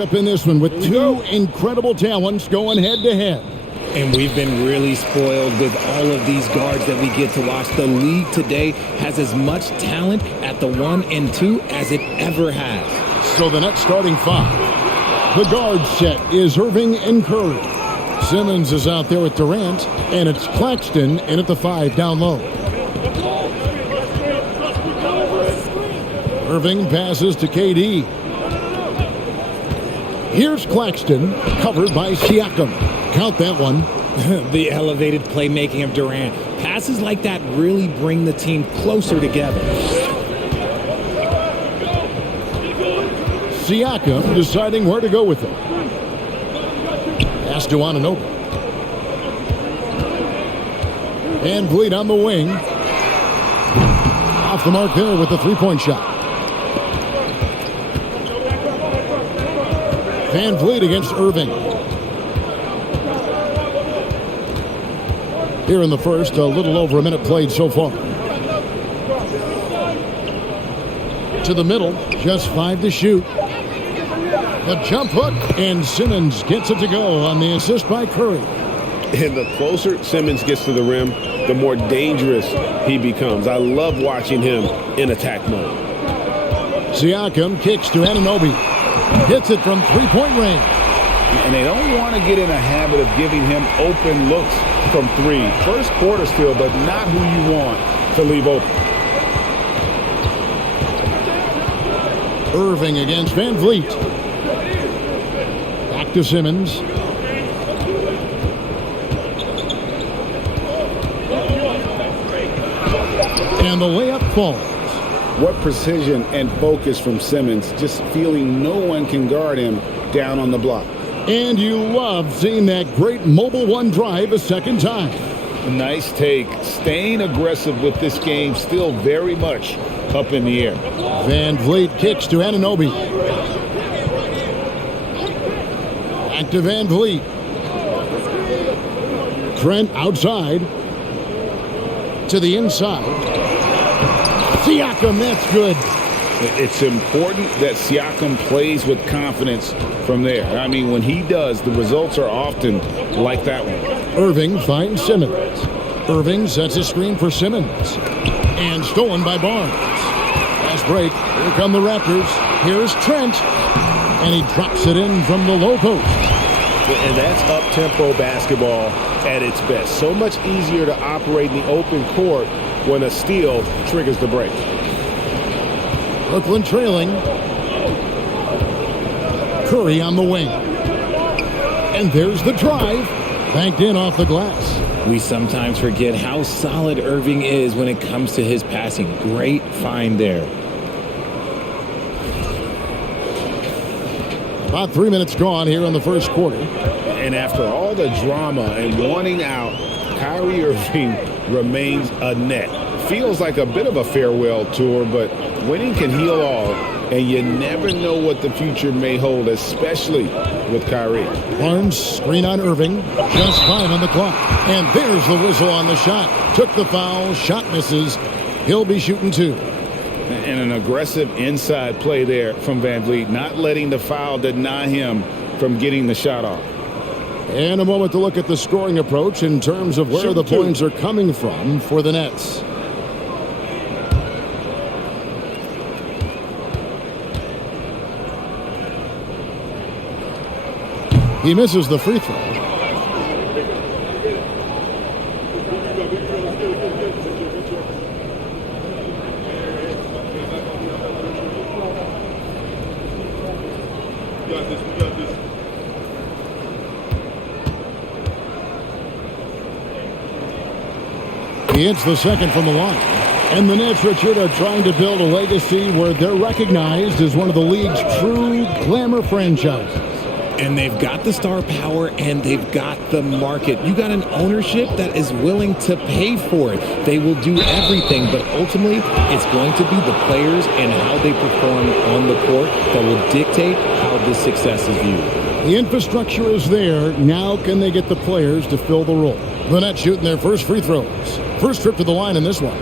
Up in this one with two incredible talents going head-to-head. And we've been really spoiled with all of these guards that we get to watch. The league today has as much talent at the 1 and 2 as it ever has. So the next starting five. The guard set is Irving and Curry. Simmons is out there with Durant, and it's Claxton in at the 5 down low. Irving passes to KD. Here's Claxton, covered by Siakam. Count that one. The elevated playmaking of Durant. Passes like that really bring the team closer together. Siakam deciding where to go with it. Pass to Anunoby. And Vliet on the wing. Off the mark there with the three-point shot. Van Vliet against Irving. Here in the first, a little over a minute played so far. To the middle, just 5 to shoot. A jump hook, and Simmons gets it to go on the assist by Curry. And the closer Simmons gets to the rim, the more dangerous he becomes. I love watching him in attack mode. Siakam kicks to Anunoby. Hits it from three-point range. And they don't want to get in a habit of giving him open looks from 3. First quarter still, but not who you want to leave open. Irving against Van Vliet. Back to Simmons. And the layup falls. What precision and focus from Simmons, just feeling no one can guard him down on the block. And you love seeing that great mobile one drive a second time. Nice take. Staying aggressive with this game, still very much up in the air. Van Vliet kicks to Anunoby. Back to Van Vliet. Trent outside. To the inside. Siakam, that's good. It's important that Siakam plays with confidence from there. I mean, when he does, the results are often like that one. Irving finds Simmons. Irving sets a screen for Simmons. And stolen by Barnes. Fast break. Here come the Raptors. Here's Trent. And he drops it in from the low post. And that's up-tempo basketball at its best. So much easier to operate in the open court when a steal triggers the break. Brooklyn trailing. Curry on the wing. And there's the drive. Banked in off the glass. We sometimes forget how solid Irving is when it comes to his passing. Great find there. About 3 minutes gone here in the first quarter. And after all the drama and wanting out, Kyrie Irving remains a net. Feels like a bit of a farewell tour, but winning can heal all, and you never know what the future may hold, especially with Kyrie. Barnes, screen on Irving. Just 5 on the clock. And there's the whistle on the shot. Took the foul. Shot misses. He'll be shooting 2. And an aggressive inside play there from Van Vliet, not letting the foul deny him from getting the shot off. And a moment to look at the scoring approach in terms of where the points are coming from for the Nets. He misses the free throw. He hits the second from the line. And the Nets, Richard, are trying to build a legacy where they're recognized as one of the league's true glamour franchises. And they've got the star power and they've got the market. You got an ownership that is willing to pay for it. They will do everything, but ultimately it's going to be the players and how they perform on the court that will dictate how this success is viewed. The infrastructure is there. Now can they get the players to fill the role? The Nets shooting their first free throws. First trip to the line in this one.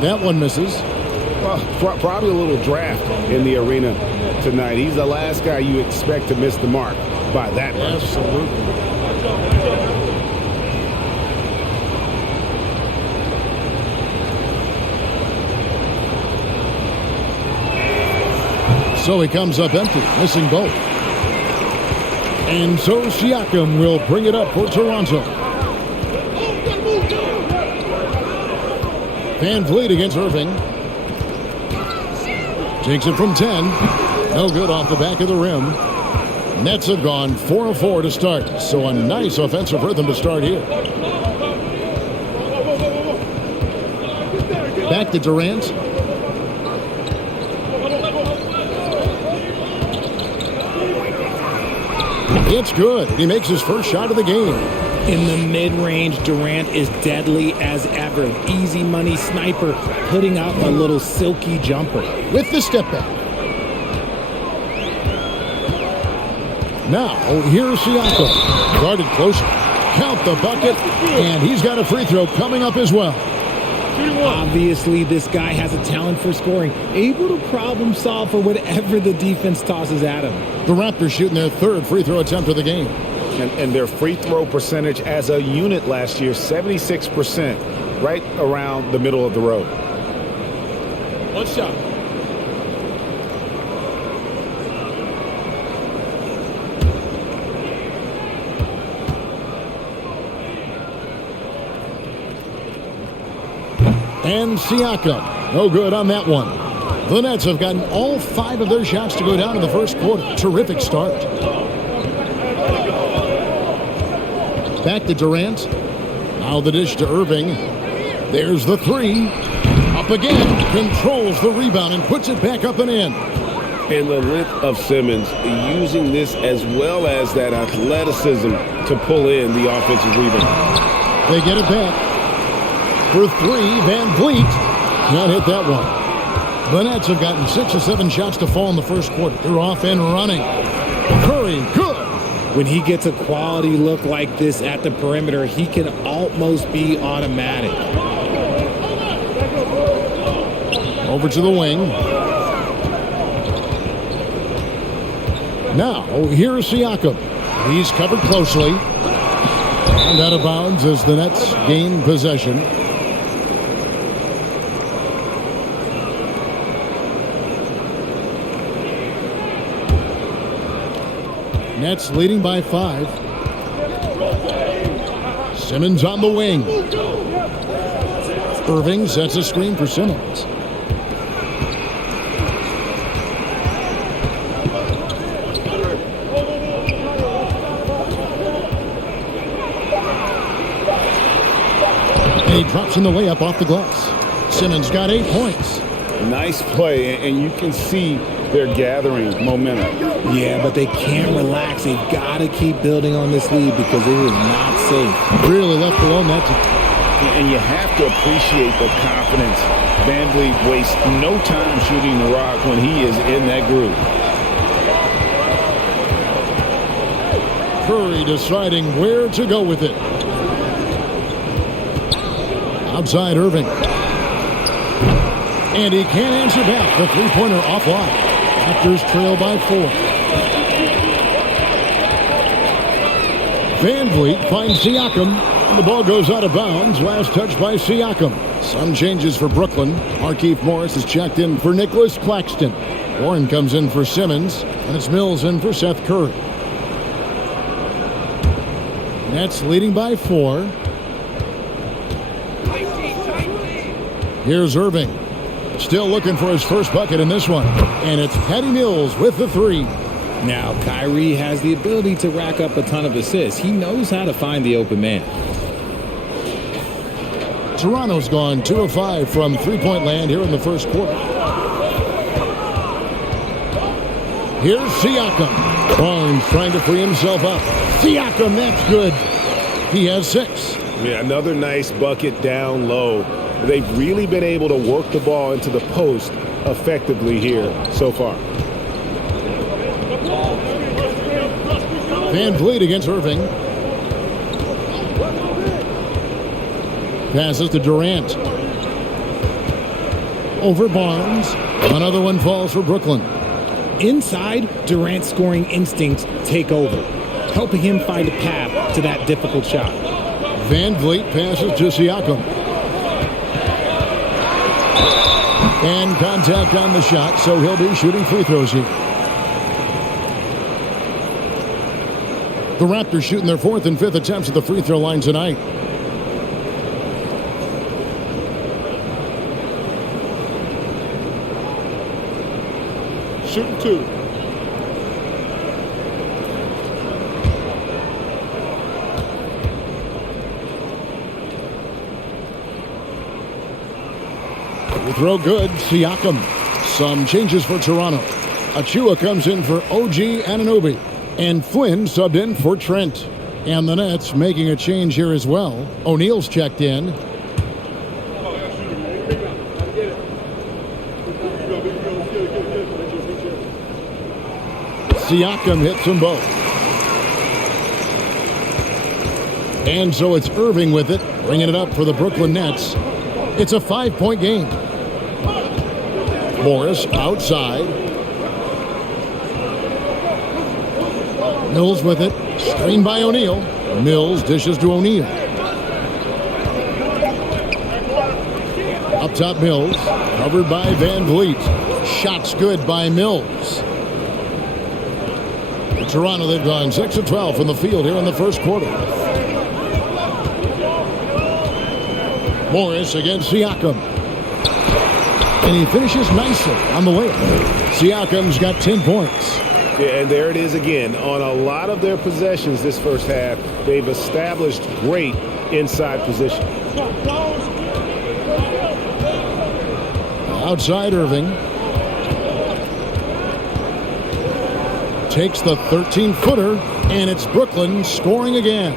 And that one misses. Well, probably a little draft in the arena tonight. He's the last guy you expect to miss the mark by that much. Absolutely. So he comes up empty, missing both. And so Siakam will bring it up for Toronto. Van Vliet against Irving. Takes it from 10. No good off the back of the rim. Nets have gone 4 of 4 to start. So a nice offensive rhythm to start here. Back to Durant. It's good. He makes his first shot of the game. In the mid-range, Durant is deadly as ever. Easy money sniper, putting out a little silky jumper. With the step back. Now, here's Siakam. Guarded close. Count the bucket. And he's got a free throw coming up as well. Obviously, this guy has a talent for scoring, able to problem solve for whatever the defense tosses at him. The Raptors shooting their third free throw attempt of the game. And their free throw percentage as a unit last year, 76%, right around the middle of the road. One shot. And Siakam, no good on that one. The Nets have gotten all 5 of their shots to go down in the first quarter. Terrific start. Back to Durant. Now the dish to Irving. There's the 3. Up again. Controls the rebound and puts it back up and in. And the length of Simmons using this as well as that athleticism to pull in the offensive rebound. They get it back. For 3, Van Vliet. Can't hit that one. The Nets have gotten 6 or 7 shots to fall in the first quarter. They're off and running. Curry, good. When he gets a quality look like this at the perimeter, he can almost be automatic. Over to the wing. Now, here's Siakam. He's covered closely. And out of bounds as the Nets gain possession. Nets leading by 5. Simmons on the wing. Irving sets a screen for Simmons. And he drops in the layup off the glass. Simmons got 8 points. Nice play, and you can see they're gathering momentum. Yeah, but they can't relax. They've got to keep building on this lead because it is not safe. Really left alone that time. And you have to appreciate the confidence. Van Vliet wastes no time shooting the rock when he is in that groove. Curry deciding where to go with it. Outside Irving. And he can't answer back. The three-pointer offline. Raptors trail by 4. Van Vliet finds Siakam. And the ball goes out of bounds. Last touch by Siakam. Some changes for Brooklyn. Markieff Morris is checked in for Nicholas Claxton. Warren comes in for Simmons. And it's Mills in for Seth Curry. Nets leading by 4. Here's Irving. Still looking for his first bucket in this one. And it's Patty Mills with the 3. Now, Kyrie has the ability to rack up a ton of assists. He knows how to find the open man. Toronto's gone 2 of 5 from three-point land here in the first quarter. Here's Siakam. Barnes trying to free himself up. Siakam, that's good. He has 6. Yeah, another nice bucket down low. They've really been able to work the ball into the post effectively here so far. Van Vliet against Irving. Passes to Durant. over Barnes. Another one falls for Brooklyn. Inside, Durant's scoring instincts take over, helping him find a path to that difficult shot. Van Vliet passes to Siakam. And contact on the shot, so he'll be shooting free throws here. The Raptors shooting their 4th and 5th attempts at the free throw line tonight. Shooting 2. Throw good, Siakam. Some changes for Toronto. Achua comes in for OG Anunoby. And Flynn subbed in for Trent. And the Nets making a change here as well. O'Neal's checked in. Siakam hits them both. And so it's Irving with it, bringing it up for the Brooklyn Nets. It's a 5-point game. Morris outside. Mills with it. Screened by O'Neal. Mills dishes to O'Neal. Up top Mills. Covered by Van Vliet. Shots good by Mills. In Toronto, they've gone 6 of 12 from the field here in the first quarter. Morris against Siakam. And he finishes nicely on the layup. Siakam's got 10 points. Yeah, and there it is again. On a lot of their possessions this first half, they've established great inside position. Outside Irving. Takes the 13-footer, and it's Brooklyn scoring again.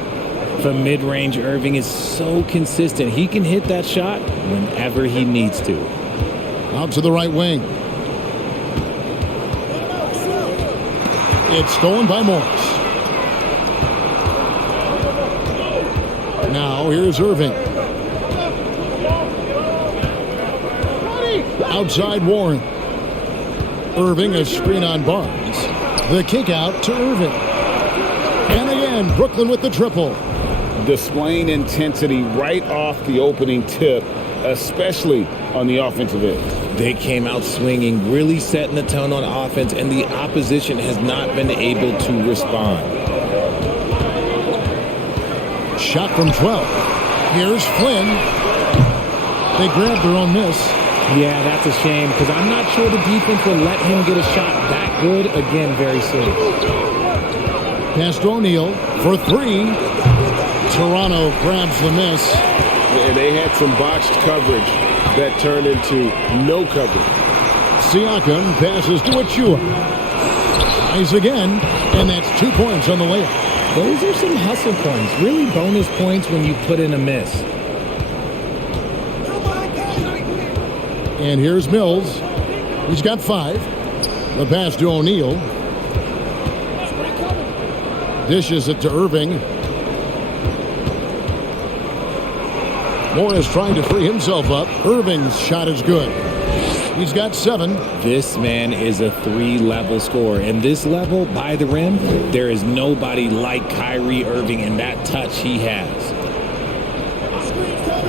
The mid-range Irving is so consistent. He can hit that shot whenever he needs to. Out to the right wing. It's stolen by Morris. Now here's Irving. Outside Warren. Irving a screen on Barnes. The kick out to Irving. And again, Brooklyn with the triple. Displaying intensity right off the opening tip, especially on the offensive end. They came out swinging, really setting the tone on offense, and the opposition has not been able to respond. Shot from 12. Here's Flynn. They grabbed their own miss. Yeah, that's a shame, because I'm not sure the defense will let him get a shot that good again very soon. Pass to O'Neal for 3. Toronto grabs the miss. And they had some botched coverage that turned into no coverage. Siakam passes to Achua. Tries again, and that's 2 points on the layup. Those are some hustle points, really bonus points when you put in a miss. And here's Mills. He's got 5. The pass to O'Neal. Dishes it to Irving. Morris trying to free himself up. Irving's shot is good. He's got 7. This man is a 3-level scorer. And this level, by the rim, there is nobody like Kyrie Irving in that touch he has.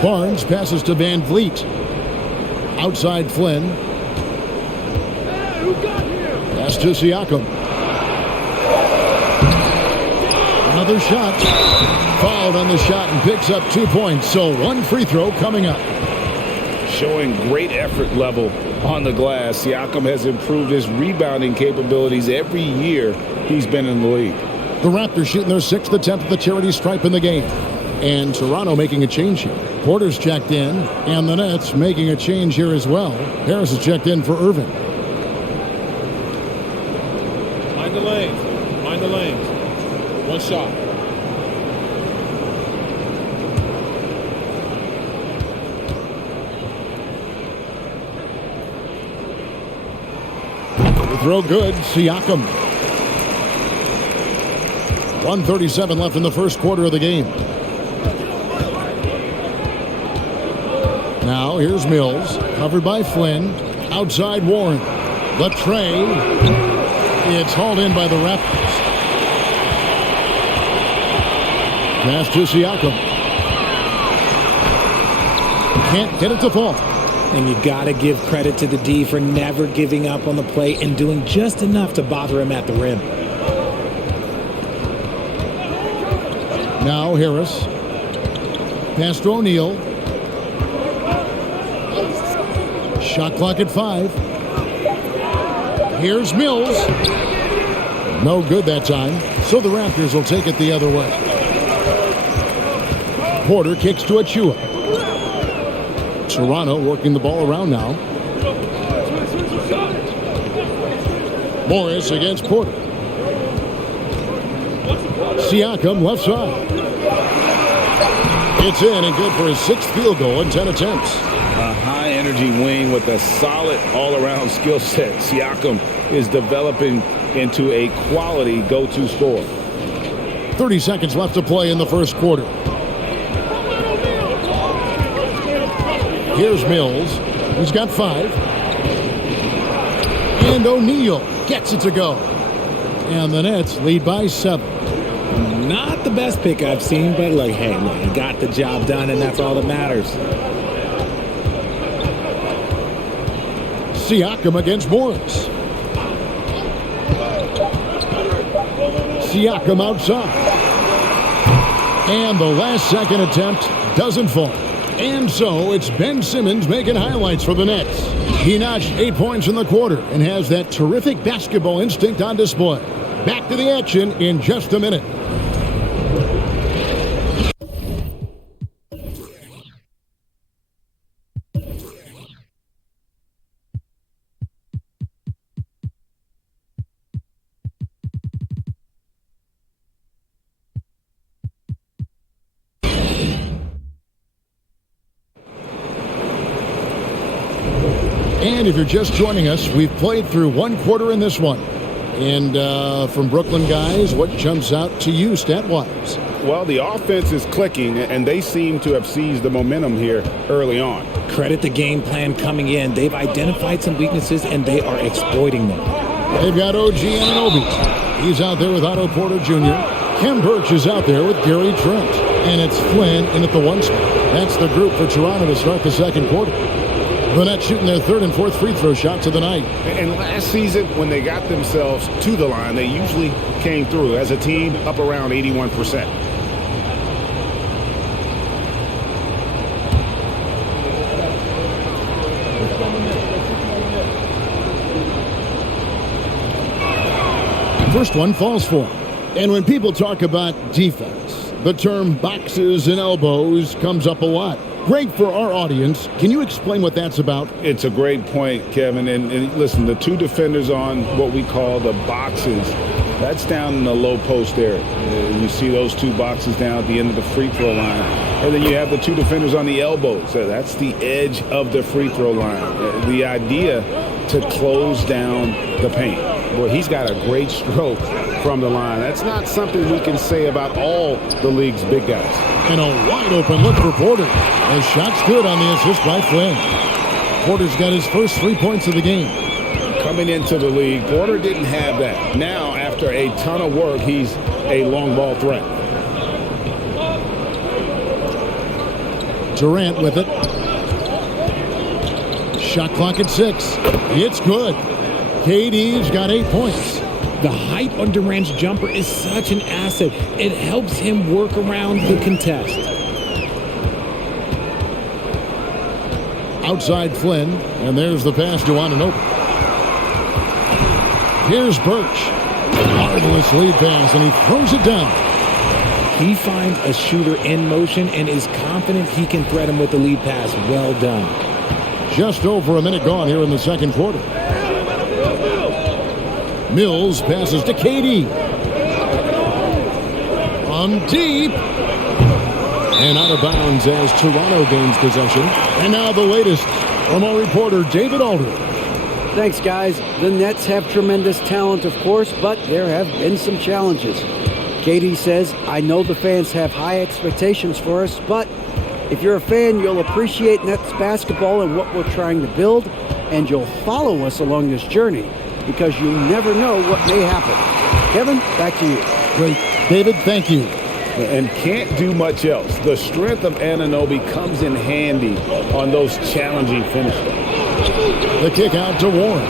Barnes passes to Van Vliet. Outside Flynn. Pass to Siakam. Another shot. Fouled on the shot and picks up 2 points. So 1 free throw coming up. Showing great effort level on the glass. Siakam has improved his rebounding capabilities every year he's been in the league. The Raptors shooting their 6th attempt at the charity stripe in the game. And Toronto making a change here. Porter's checked in, and the Nets making a change here as well. Harris is checked in for Irving. Mind the lanes. Mind the lanes. 1 shot. Throw good, Siakam. 1:37 left in the first quarter of the game. Now here's Mills. Covered by Flynn. Outside Warren. The tray. It's hauled in by the Raptors. Pass to Siakam. Can't get it to fall. And you got to give credit to the D for never giving up on the play and doing just enough to bother him at the rim. Now Harris. Pass to O'Neal. Shot clock at 5. Here's Mills. No good that time. So the Raptors will take it the other way. Porter kicks to Achua. Toronto working the ball around now. Morris against Porter. Siakam left side. It's in and good for his 6th field goal in 10 attempts. A high-energy wing with a solid all-around skill set. Siakam is developing into a quality go-to scorer. 30 seconds left to play in the first quarter. Here's Mills. He's got 5. And O'Neal gets it to go. And the Nets lead by 7. Not the best pick I've seen, but look, hey, look, he got the job done, and that's all that matters. Siakam against Morris. Siakam outside. And the last second attempt doesn't fall. And so it's Ben Simmons making highlights for the Nets. He notched 8 points in the quarter and has that terrific basketball instinct on display. Back to the action in just a minute. And if you're just joining us, we've played through 1 quarter in this one. And from Brooklyn guys, what jumps out to you stat-wise? Well, the offense is clicking, and they seem to have seized the momentum here early on. Credit the game plan coming in. They've identified some weaknesses, and they are exploiting them. They've got OG Anunoby. He's out there with Otto Porter Jr. Kem Birch is out there with Gary Trent. And it's Flynn in at the 1 spot. That's the group for Toronto to start the second quarter. The Nets shooting their 3rd and 4th free throw shots of the night. And last season, when they got themselves to the line, they usually came through as a team up around 81%. First one falls for him. And when people talk about defense, the term boxes and elbows comes up a lot. Great for our audience. Can you explain what that's about? It's a great point, Kevin. And listen, the 2 defenders on what we call the boxes, that's down in the low post area. You see those 2 boxes down at the end of the free throw line. And then you have the 2 defenders on the elbows. That's the edge of the free throw line. The idea to close down the paint. Boy, he's got a great stroke from the line. That's not something we can say about all the league's big guys. And a wide open look for Porter. The shot's good on the assist by Flynn. Porter's got his first 3 points of the game. Coming into the league, Porter didn't have that. Now, after a ton of work, he's a long ball threat. Durant with it. Shot clock at 6. It's good. KD's got 8 points. The height on Durant's jumper is such an asset. It helps him work around the contest. Outside Flynn, and there's the pass to Anunoby. Here's Birch. Marvelous lead pass, and he throws it down. He finds a shooter in motion and is confident he can threat him with the lead pass. Well done. Just over a minute gone here in the second quarter. Mills passes to KD. On deep. And out of bounds as Toronto gains possession. And now the latest from our reporter, David Aldridge. Thanks, guys. The Nets have tremendous talent, of course, but there have been some challenges. KD says, I know the fans have high expectations for us, but If you're a fan, you'll appreciate Nets basketball and what we're trying to build, and you'll follow us along this journey because you never know what may happen. Kevin, back to you. Great. David, thank you. And can't do much else. The strength of Anunoby comes in handy on those challenging finishes. The kick out to Warren.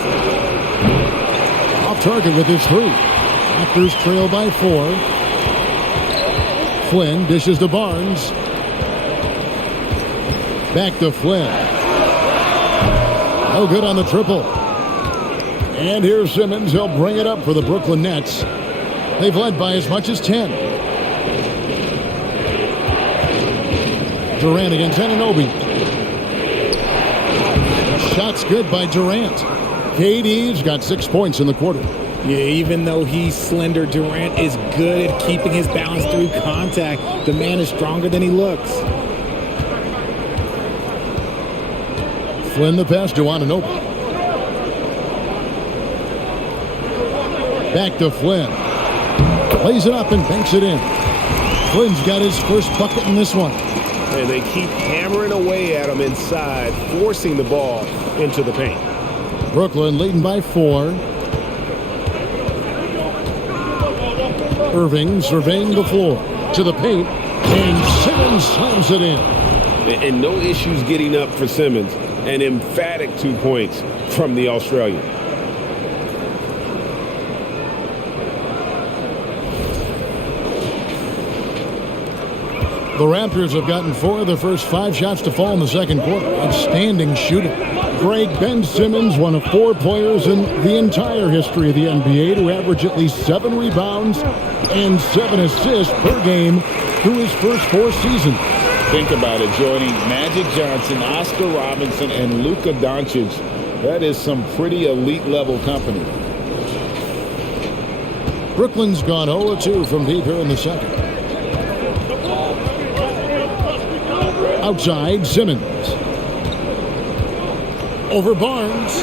Off target with his three. Raptors trail by 4. Flynn dishes to Barnes. Back to Flynn. No good on the triple. And here's Simmons. He'll bring it up for the Brooklyn Nets. They've led by as much as 10. Durant against Anunoby. Shot's good by Durant. KD's got 6 points in the quarter. Yeah, even though he's slender, Durant is good at keeping his balance through contact. The man is stronger than he looks. Flynn the pass to Anunoby. Back to Flynn. Plays it up and banks it in. Flynn's got his first bucket in this one. And they keep hammering away at him inside, forcing the ball into the paint. Brooklyn leading by 4. Irving surveying the floor to the paint, and Simmons slams it in. And no issues getting up for Simmons. An emphatic 2 points from the Australian. The Raptors have gotten 4 of their first 5 shots to fall in the second quarter. Outstanding shooting. Greg Ben Simmons, one of 4 players in the entire history of the NBA to average at least 7 rebounds and 7 assists per game through his first 4 seasons. Think about it, joining Magic Johnson, Oscar Robinson, and Luka Doncic. That is some pretty elite level company. Brooklyn's gone 0-2 from deep here in the second. Outside, Simmons. Over Barnes.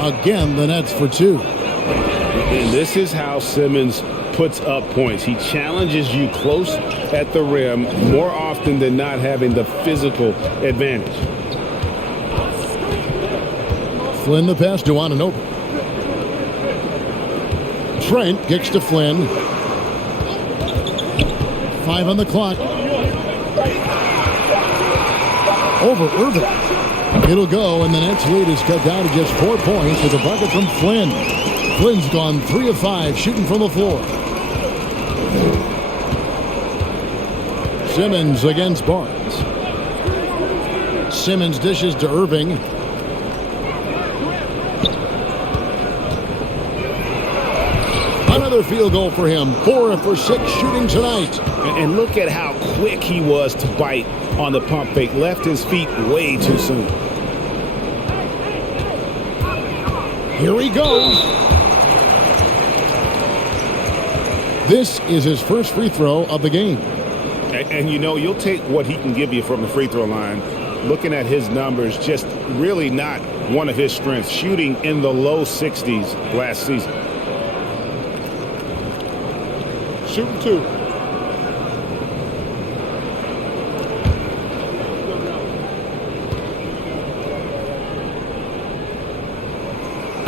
Again, the Nets for 2. And this is how Simmons puts up points. He challenges you close at the rim more often than not, having the physical advantage. Flynn the pass to Anunoby. Trent kicks to Flynn. 5 on the clock. Over Irving. It'll go, and the Nets lead is cut down to just 4 points with a bucket from Flynn. Flynn's gone 3 of 5 shooting from the floor. Simmons against Barnes. Simmons dishes to Irving. Another field goal for him. 4 for 6 shooting tonight. And look at how quick he was to bite on the pump fake. Left his feet way too soon. Here he goes. This is his first free throw of the game. And you know, you'll take what he can give you from the free throw line. Looking at his numbers, just really not one of his strengths. Shooting in the low 60s last season. Shooting 2.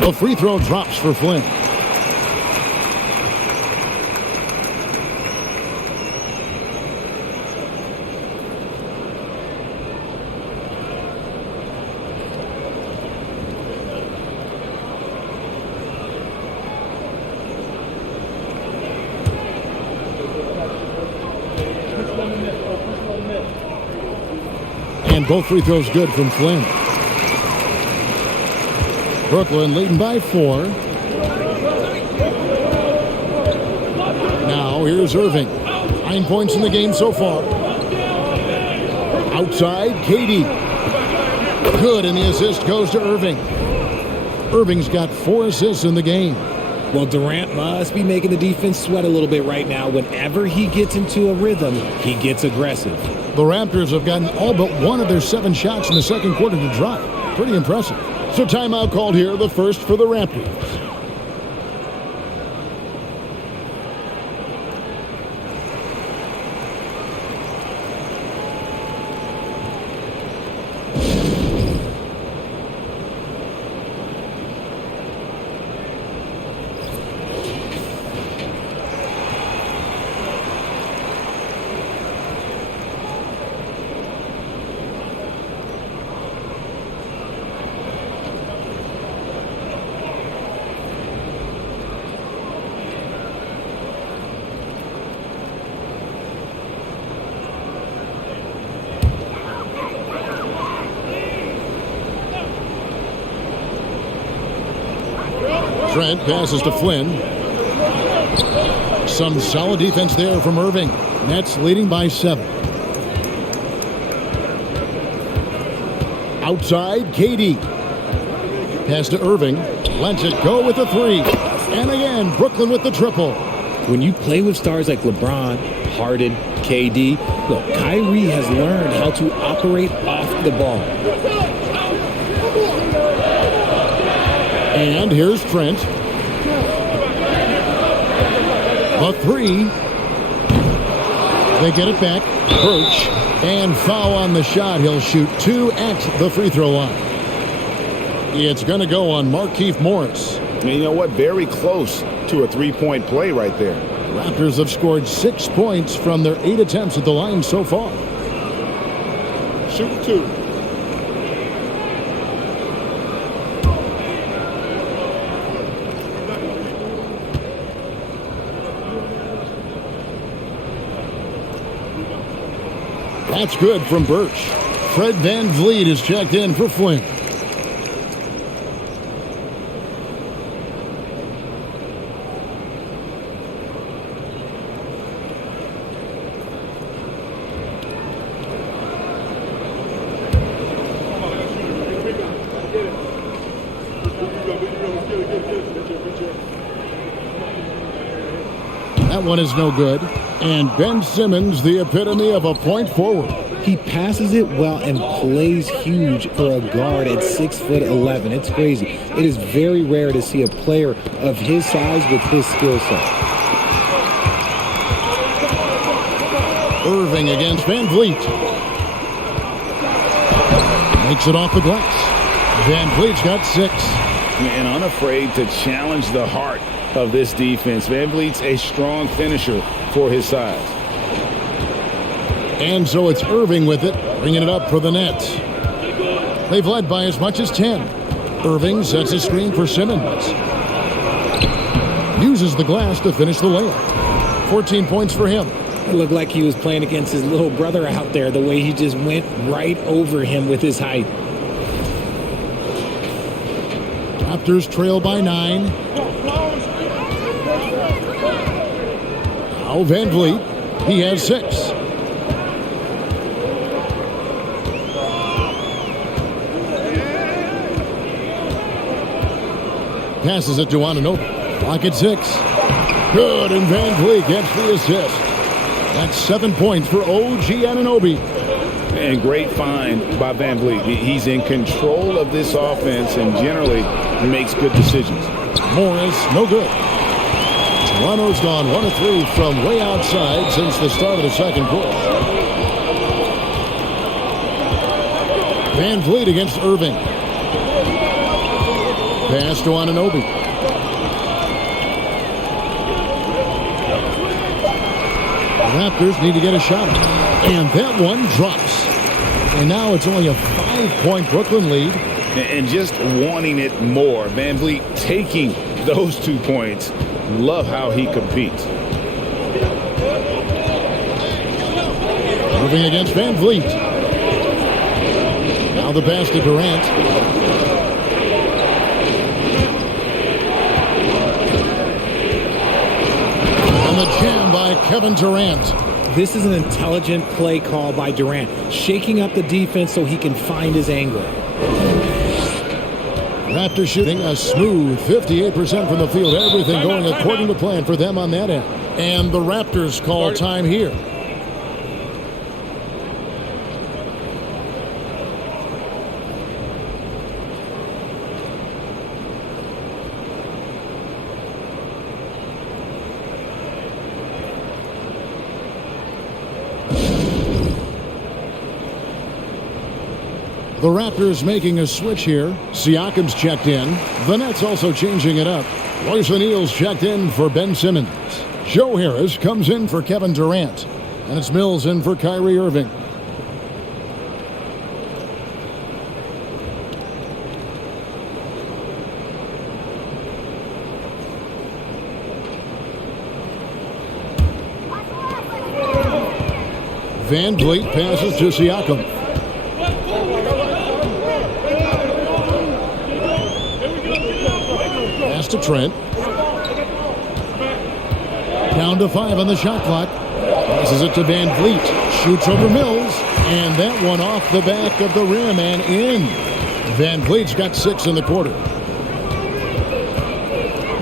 The free throw drops for Flynn. And both free throws good from Flynn. Brooklyn leading by 4. Now here's Irving. 9 points in the game so far. Outside, KD. Good, and the assist goes to Irving. Irving's got 4 assists in the game. Well, Durant must be making the defense sweat a little bit right now. Whenever he gets into a rhythm, he gets aggressive. The Raptors have gotten all but 1 of their 7 shots in the second quarter to drop. Pretty impressive. So timeout called here, the first for the Raptors. Trent passes to Flynn. Some solid defense there from Irving. Nets leading by 7. Outside, KD. Pass to Irving. Lets it go with the 3. And again, Brooklyn with the triple. When you play with stars like LeBron, Harden, KD, look, Kyrie has learned how to operate off the ball. And here's Trent. The 3. They get it back. Birch. And foul on the shot. He'll shoot 2 at the free throw line. It's going to go on Markieff Morris. And you know what? Very close to a three-point play right there. Raptors have scored 6 points from their 8 attempts at the line so far. Shoot 2. That's good from Birch. Fred VanVleet is checked in for Flynn. That one is no good. And Ben Simmons, the epitome of a point forward. He passes it well and plays huge for a guard at 6'11". It's crazy. It is very rare to see a player of his size with his skill set. Irving against VanVleet. Makes it off the glass. VanVleet's got 6. And unafraid to challenge the heart of this defense. VanVleet's a strong finisher for his size. And so it's Irving with it, bringing it up for the Nets. They've led by as much as 10. Irving sets a screen for Simmons. Uses the glass to finish the layup. 14 points for him. It looked like he was playing against his little brother out there, the way he just went right over him with his height. Raptors trail by 9. Now VanVleet, he has 6. Passes it to Anunoby. Clock at 6. Good, and VanVleet gets the assist. That's 7 points for OG Anunoby. And great find by VanVleet. He's in control of this offense and generally makes good decisions. Morris, no good. Toronto's gone 1 of 3 from way outside since the start of the second quarter. VanVleet against Irving. Pass to Anunoby. The Raptors need to get a shot at it. And that one drops. And now it's only a 5-point Brooklyn lead. And just wanting it more. VanVleet taking those 2 points. Love how he competes. Moving against VanVleet. Now the pass to Durant. And the jam by Kevin Durant. This is an intelligent play call by Durant, shaking up the defense so he can find his angle. Raptors shooting a smooth 58% from the field. Everything going according to plan for them on that end. And the Raptors call time here. The Raptors making a switch here. Siakam's checked in. The Nets also changing it up. Royce O'Neal's checked in for Ben Simmons. Joe Harris comes in for Kevin Durant. And it's Mills in for Kyrie Irving. VanVleet passes to Siakam. to Trent. Down to 5 on the shot clock. Passes it to Van Vliet. Shoots over Mills. And that one off the back of the rim and in. Van Vliet's got 6 in the quarter.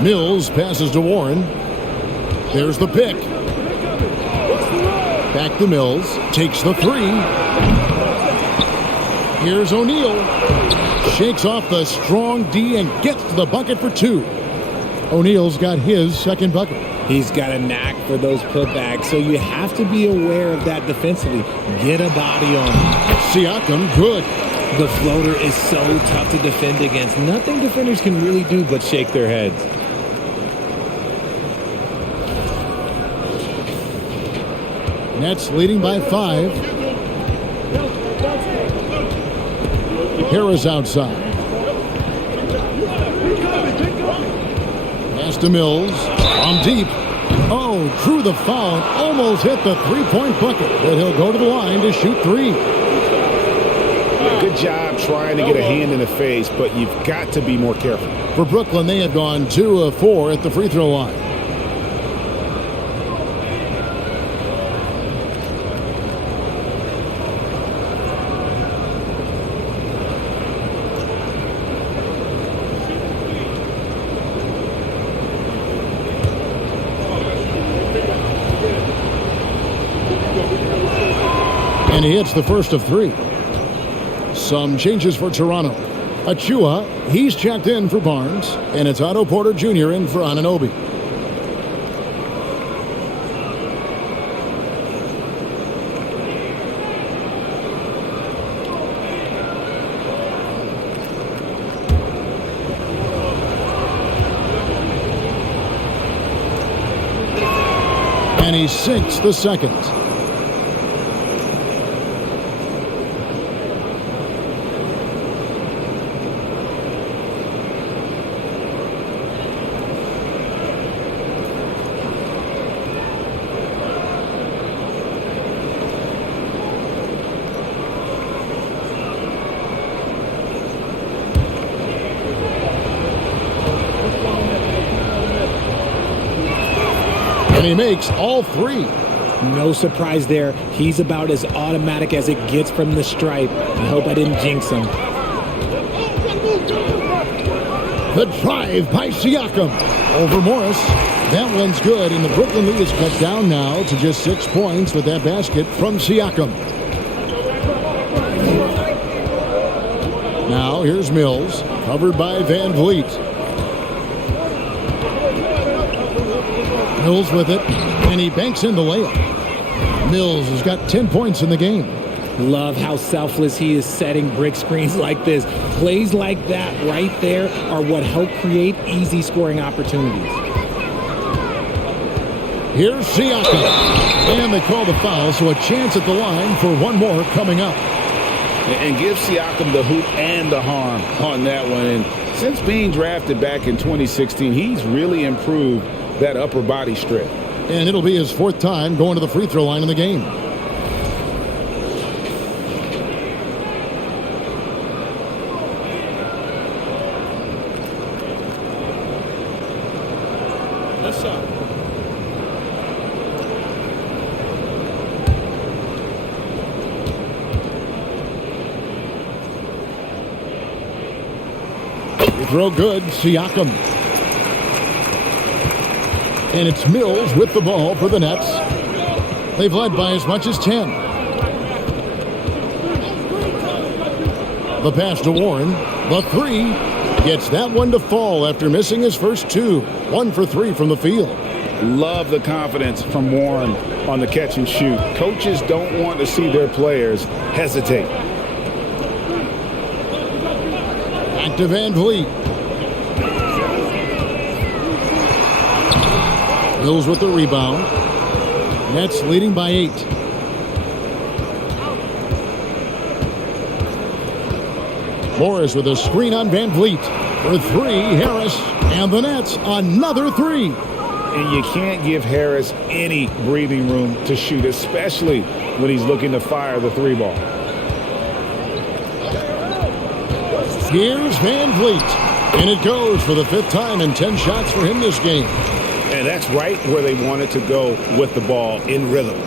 Mills passes to Warren. There's the pick. Back to Mills. Takes the 3. Here's O'Neal. Shakes off the strong D and gets to the bucket for 2. O'Neal's got his second bucket. He's got a knack for those putbacks, so you have to be aware of that defensively. Get a body on him. Siakam, good. The floater is so tough to defend against. Nothing defenders can really do but shake their heads. Nets leading by 5. Harris outside. Pass to Mills. From deep. Oh, drew the foul. Almost hit the three-point bucket. But he'll go to the line to shoot 3. Good job trying to get a hand in the face, but you've got to be more careful. For Brooklyn, they have gone 2 of 4 at the free throw line. And he hits the first of 3. Some changes for Toronto. Achua, he's checked in for Barnes, and it's Otto Porter Jr. in for Anunoby. And he sinks the second. And he makes all 3. No surprise there. He's about as automatic as it gets from the stripe. I hope I didn't jinx him. The drive by Siakam over Morris. That one's good, and the Brooklyn lead is cut down now to just 6 points with that basket from Siakam. Now here's Mills, covered by Van Vliet. Mills with it, and he banks in the layup. Mills has got 10 points in the game. Love how selfless he is setting brick screens like this. Plays like that right there are what help create easy scoring opportunities. Here's Siakam. And they call the foul, so a chance at the line for one more coming up. And give Siakam the hoop and the harm on that one. And since being drafted back in 2016, he's really improved that upper body strip. And it'll be his 4th time going to the free throw line in the game. What's up? Throw good, Siakam. And it's Mills with the ball for the Nets. They've led by as much as 10. The pass to Warren. The 3. Gets that one to fall after missing his first 2. 1 for 3 from the field. Love the confidence from Warren on the catch and shoot. Coaches don't want to see their players hesitate. Back to Van Vliet. Mills with the rebound. Nets leading by 8. Morris with a screen on Van Vliet. For 3, Harris. And the Nets, another 3. And you can't give Harris any breathing room to shoot, especially when he's looking to fire the 3 ball. Here's Van Vliet. And it goes for the 5th time, and 10 shots for him this game. And that's right where they wanted to go with the ball, in rhythm.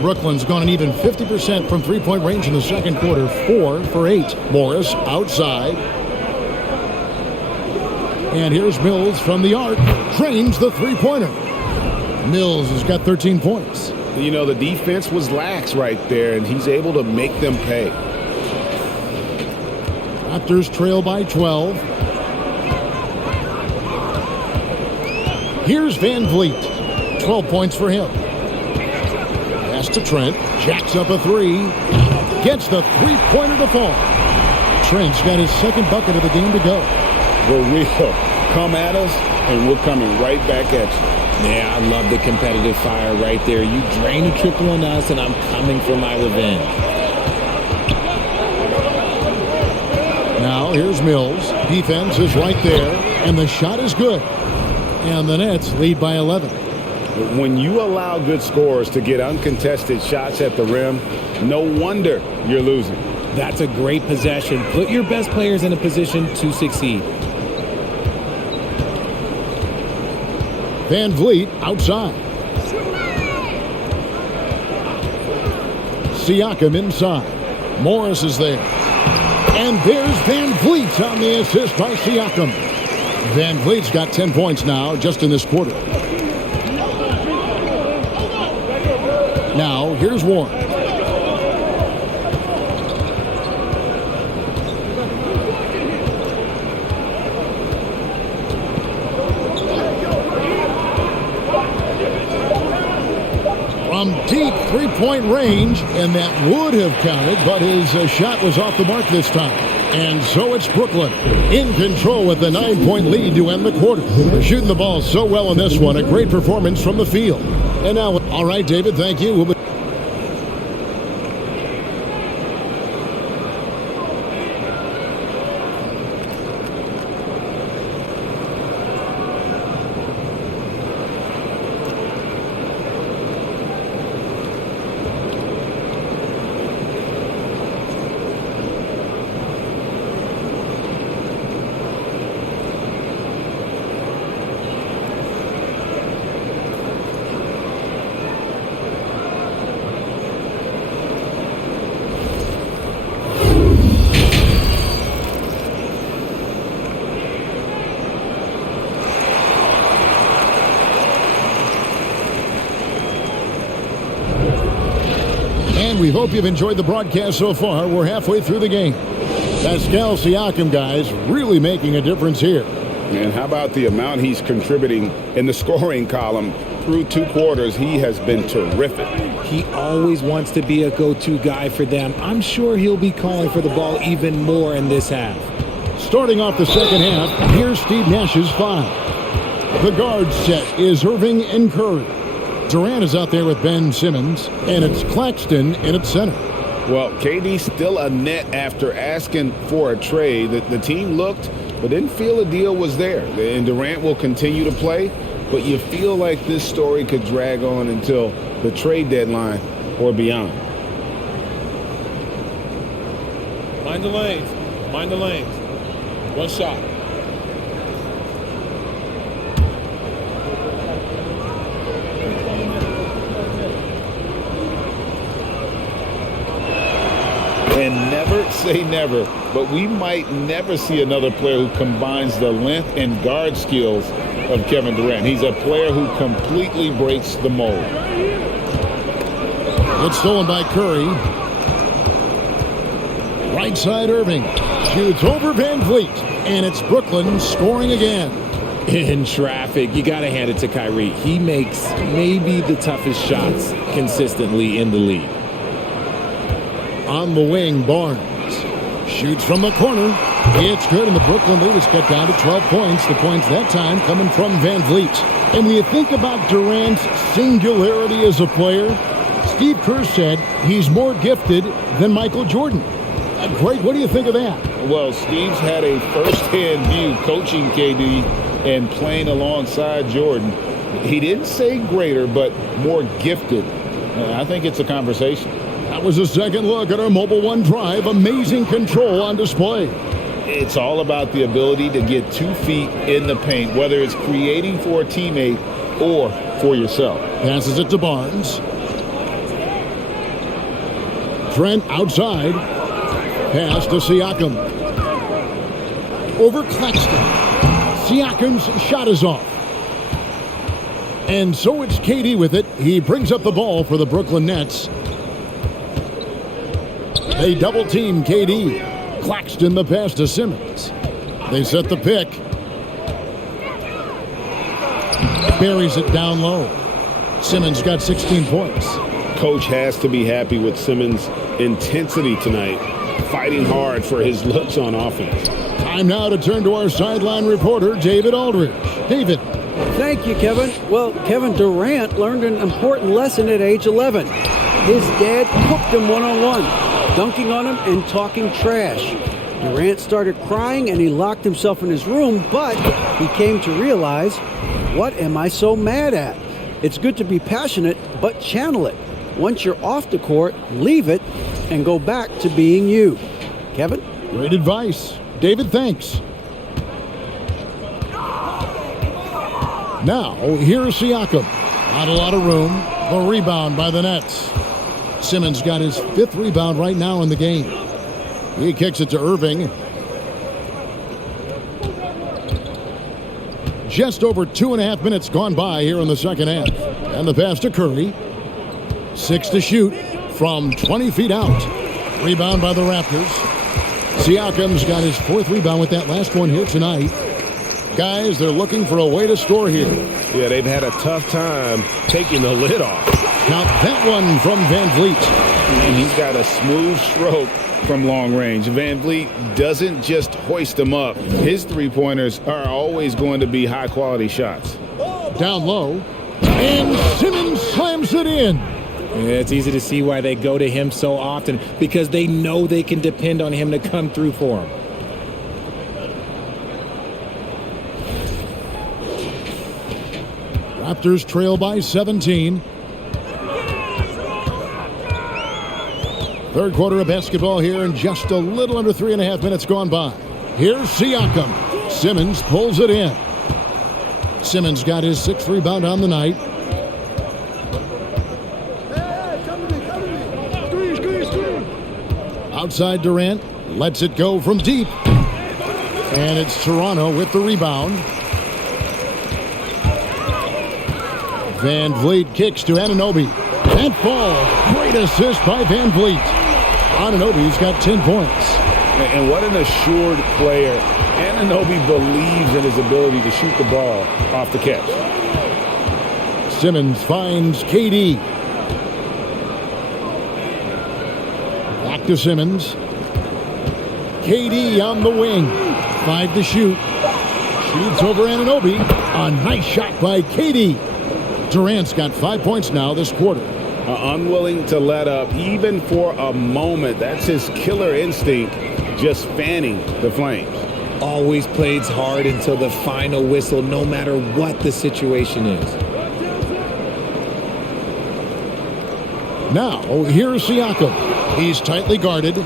Brooklyn's gone an even 50% from three-point range in the second quarter, 4 for 8. Morris outside. And here's Mills from the arc. Drains the three-pointer. Mills has got 13 points. You know, the defense was lax right there, and he's able to make them pay. Raptors trail by 12. Here's Van Vliet. 12 points for him. Pass to Trent. Jacks up a 3. Gets the three-pointer to fall. Trent's got his second bucket of the game to go. For real. Come at us, and we're coming right back at you. Yeah, I love the competitive fire right there. You drain a triple on us, and I'm coming for my revenge. Now here's Mills. Defense is right there, and the shot is good. And the Nets lead by 11. When you allow good scorers to get uncontested shots at the rim, no wonder you're losing. That's a great possession. Put your best players in a position to succeed. Van Vliet outside. Siakam inside. Morris is there. And there's Van Vliet on the assist by Siakam. Van Vliet's got 10 points now just in this quarter. Now here's Warren. From deep three-point range, and that would have counted, but his shot was off the mark this time. And so it's Brooklyn in control with the 9-point lead to end the quarter. They're shooting the ball so well in this one. A great performance from the field. And now, all right, David, thank you. We'll be we hope you've enjoyed the broadcast so far. We're halfway through the game. Pascal Siakam, guys, really making a difference here. And how about the amount he's contributing in the scoring column? Through 2 quarters, he has been terrific. He always wants to be a go-to guy for them. I'm sure he'll be calling for the ball even more in this half. Starting off the second half, here's Steve Nash's 5. The guard set is Irving and Curry. Durant is out there with Ben Simmons, and it's Claxton in at center. Well, KD still a net after asking for a trade. The team looked, but didn't feel a deal was there. And Durant will continue to play, but you feel like this story could drag on until the trade deadline or beyond. Mind the lanes. Mind the lanes. One shot. And never say never, but we might never see another player who combines the length and guard skills of Kevin Durant. He's a player who completely breaks the mold. It's stolen by Curry. Right side Irving. Shoots over Van Vliet. And it's Brooklyn scoring again. In traffic, you got to hand it to Kyrie. He makes maybe the toughest shots consistently in the league. On the wing, Barnes shoots from the corner. It's good, and the Brooklyn lead is cut down to 12 points. The points that time coming from Van Vliet. And when you think about Durant's singularity as a player, Steve Kerr said he's more gifted than Michael Jordan. Greg, what do you think of that? Well, Steve's had a first-hand view coaching KD and playing alongside Jordan. He didn't say greater, but more gifted. I think it's a conversation. That was a second look at our Mobile One drive. Amazing control on display. It's all about the ability to get 2 feet in the paint, whether it's creating for a teammate or for yourself. Passes it to Barnes. Trent outside. Pass to Siakam. Over Claxton. Siakam's shot is off. And so it's KD with it. He brings up the ball for the Brooklyn Nets. They double team KD. Claxton the pass to Simmons. They set the pick. Buries it down low. Simmons got 16 points. Coach has to be happy with Simmons' intensity tonight, fighting hard for his looks on offense. Time now to turn to our sideline reporter, David Aldridge. David. Thank you, Kevin. Well, Kevin Durant learned an important lesson at age 11. His dad cooked him one-on-one, dunking on him and talking trash. Durant started crying and he locked himself in his room, but he came to realize, what am I so mad at? It's good to be passionate, but channel it. Once you're off the court, leave it and go back to being you. Kevin? Great advice. David, thanks. Now, here's Siakam. Not a lot of room. The rebound by the Nets. Simmons got his 5th rebound right now in the game. He kicks it to Irving. Just over 2.5 minutes gone by here in the second half. And the pass to Curry. 6 to shoot from 20 feet out. Rebound by the Raptors. Siakam's got his 4th rebound with that last one here tonight. Guys, they're looking for a way to score here. Yeah, they've had a tough time taking the lid off. Now that one from Van Vliet. And he's got a smooth stroke from long range. Van Vliet doesn't just hoist them up. His three-pointers are always going to be high-quality shots. Down low. And Simmons slams it in. Yeah, it's easy to see why they go to him so often, because they know they can depend on him to come through for them. Raptors trail by 17. Third quarter of basketball here, and just a little under 3.5 minutes gone by. Here's Siakam. Simmons pulls it in. Simmons got his 6th rebound on the night. Outside Durant. Lets it go from deep. And it's Toronto with the rebound. Van Vliet kicks to Anunoby. That ball. Great assist by Van Vliet. Anunoby's got 10 points. And what an assured player. Anunoby believes in his ability to shoot the ball off the catch. Simmons finds KD. Back to Simmons. KD on the wing. 5 to shoot. Shoots over Anunoby. A nice shot by KD. Durant's got 5 points now this quarter. Unwilling to let up even for a moment. That's his killer instinct, just fanning the flames. Always plays hard until the final whistle, no matter what the situation is. Now, here's Siakam. He's tightly guarded.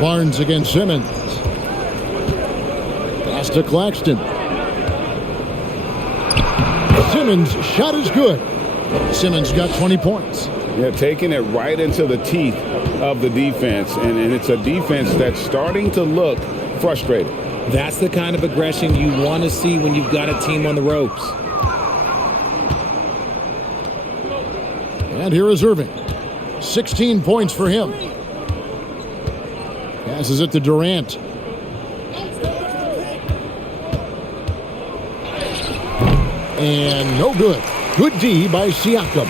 Barnes against Simmons. Pass to Claxton. Simmons' shot is good. Simmons got 20 points. Yeah, taking it right into the teeth of the defense. And it's a defense that's starting to look frustrated. That's the kind of aggression you want to see when you've got a team on the ropes. And here is Irving. 16 points for him. Passes it to Durant. And no good. Good D by Siakam.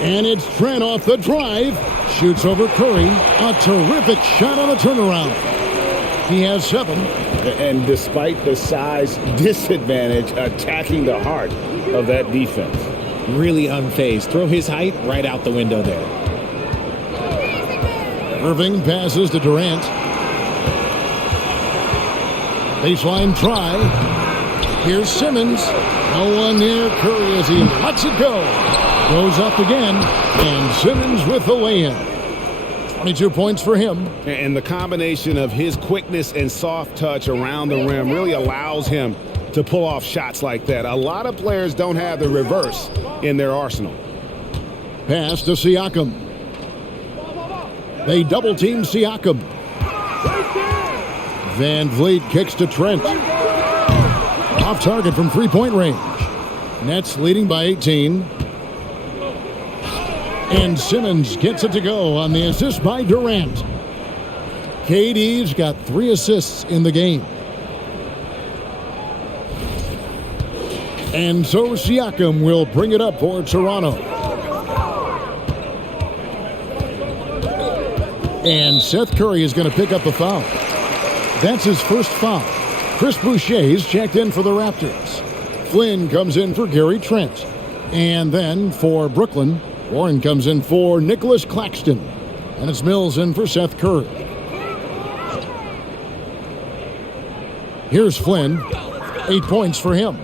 And it's Trent off the drive. Shoots over Curry. A terrific shot on the turnaround. He has 7. And despite the size disadvantage, attacking the heart of that defense. Really unfazed. Throw his height right out the window there. Irving passes to Durant. Baseline try. Here's Simmons. No one near Curry as he lets it go. Goes up again, and Simmons with the lay-in. 22 points for him. And the combination of his quickness and soft touch around the rim really allows him to pull off shots like that. A lot of players don't have the reverse in their arsenal. Pass to Siakam. They double-team Siakam. Van Vliet kicks to Trent. Off target from three-point range. Nets leading by 18. And Simmons gets it to go on the assist by Durant. KD's got 3 assists in the game. And so Siakam will bring it up for Toronto. And Seth Curry is going to pick up the foul. That's his first foul. Chris Boucher's checked in for the Raptors. Flynn comes in for Gary Trent. And then for Brooklyn, Warren comes in for Nicholas Claxton. And it's Mills in for Seth Curry. Here's Flynn. 8 points for him.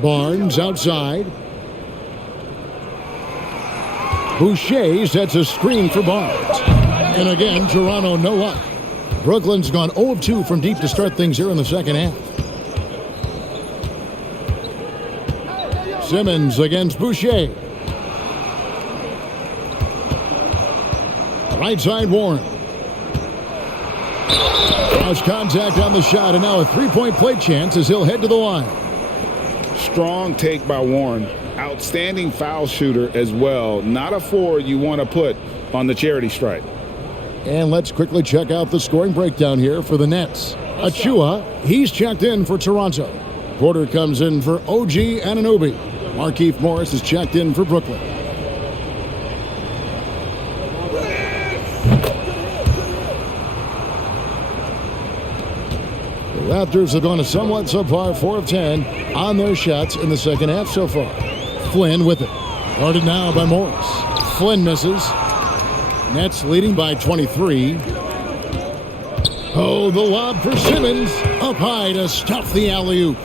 Barnes outside. Boucher sets a screen for Barnes. And again, Toronto no luck. Brooklyn's gone 0 of 2 from deep to start things here in the second half. Simmons against Boucher. Right side Warren. Cross contact on the shot, and now a three-point play chance as he'll head to the line. Strong take by Warren. Outstanding foul shooter as well. Not a forward you want to put on the charity stripe. And let's quickly check out the scoring breakdown here for the Nets. Achua, he's checked in for Toronto. Porter comes in for OG Anunoby. Markieff Morris is checked in for Brooklyn. The Raptors have gone a somewhat subpar 4 of 10 on their shots in the second half so far. Flynn with it. Guarded now by Morris. Flynn misses. Nets leading by 23. Oh, the lob for Simmons. Up high to stuff the alley-oop.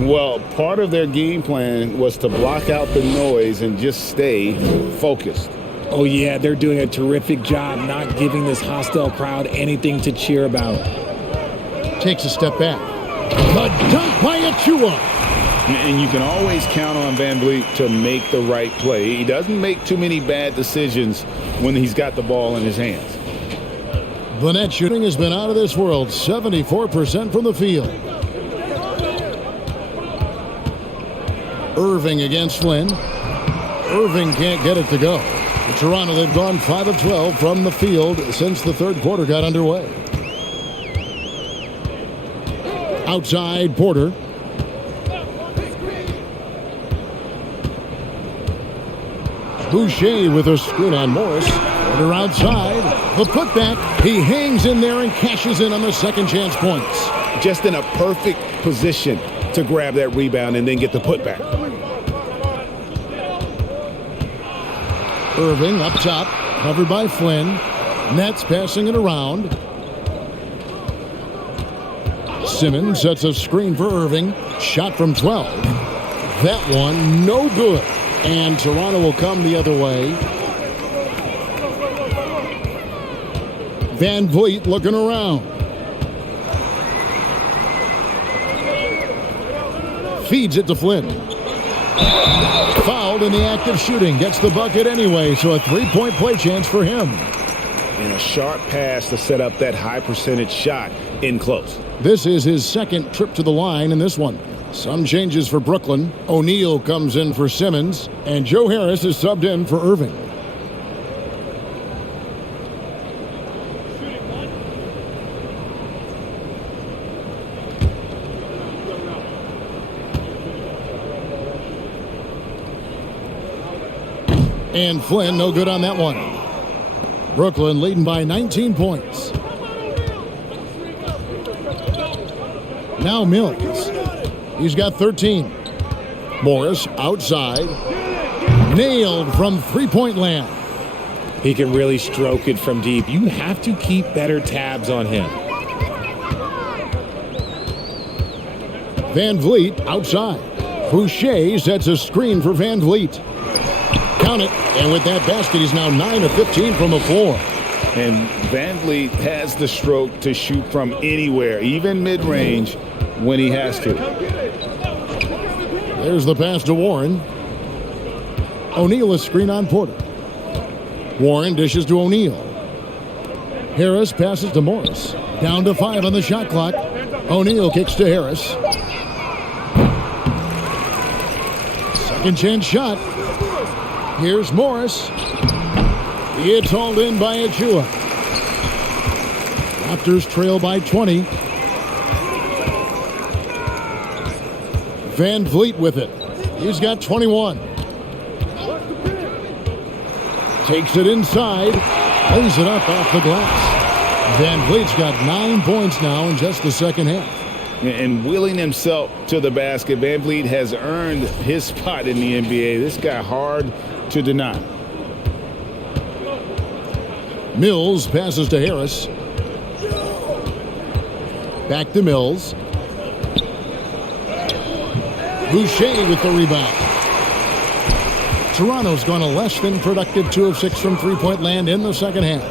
Well, part of their game plan was to block out the noise and just stay focused. Oh, yeah, they're doing a terrific job not giving this hostile crowd anything to cheer about. Takes a step back. The dunk by Achua. And you can always count on Van Vliet to make the right play. He doesn't make too many bad decisions when he's got the ball in his hands. The net shooting has been out of this world. 74% from the field. Irving against Flynn. Irving can't get it to go. In Toronto, they've gone 5 of 12 from the field since the third quarter got underway. Outside, Porter. Boucher with a screen on Morris. Porter outside. The putback. He hangs in there and cashes in on the second chance points. Just in a perfect position to grab that rebound and then get the putback. Irving up top. Covered by Flynn. Nets passing it around. Simmons sets a screen for Irving. Shot from 12. That one no good. And Toronto will come the other way. Van Vliet looking around. Feeds it to Flynn. Fouled in the act of shooting. Gets the bucket anyway, so a three-point play chance for him. And a sharp pass to set up that high percentage shot in close. This is his second trip to the line in this one. Some changes for Brooklyn. O'Neal comes in for Simmons, and Joe Harris is subbed in for Irving. And Flynn, no good on that one. Brooklyn leading by 19 points. Now Mills. He's got 13. Morris outside. Nailed from three-point land. He can really stroke it from deep. You have to keep better tabs on him. Van Vliet outside. Boucher sets a screen for Van Vliet. Count it. And with that basket, he's now 9 of 15 from the floor. And Van Vliet has the stroke to shoot from anywhere, even mid-range, when he has to. There's the pass to Warren. O'Neal is screen on Porter. Warren dishes to O'Neal. Harris passes to Morris. Down to 5 on the shot clock. O'Neal kicks to Harris. Second chance shot. Here's Morris. It's hauled in by Achua. Raptors trail by 20. Van Vliet with it. He's got 21. Takes it inside. Lays it up off the glass. Van Vliet's got 9 points now in just the second half. And wheeling himself to the basket, Van Vliet has earned his spot in the NBA. This guy hard to deny. Mills passes to Harris. Back to Mills. Boucher with the rebound. Toronto's gone a less than productive 2 of 6 from three-point land in the second half.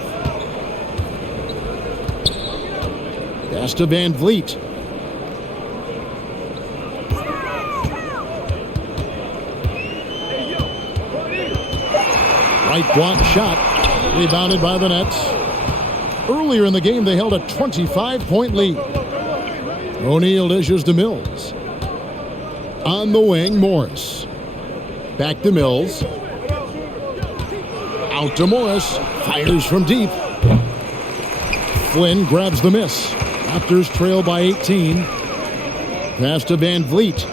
Pass to Van Vliet. Right block shot. Rebounded by the Nets. Earlier in the game, they held a 25-point lead. O'Neal dishes to Mills. On the wing, Morris. Back to Mills. Out to Morris. Fires from deep. Flynn grabs the miss. Raptors trail by 18. Pass to Van Vliet.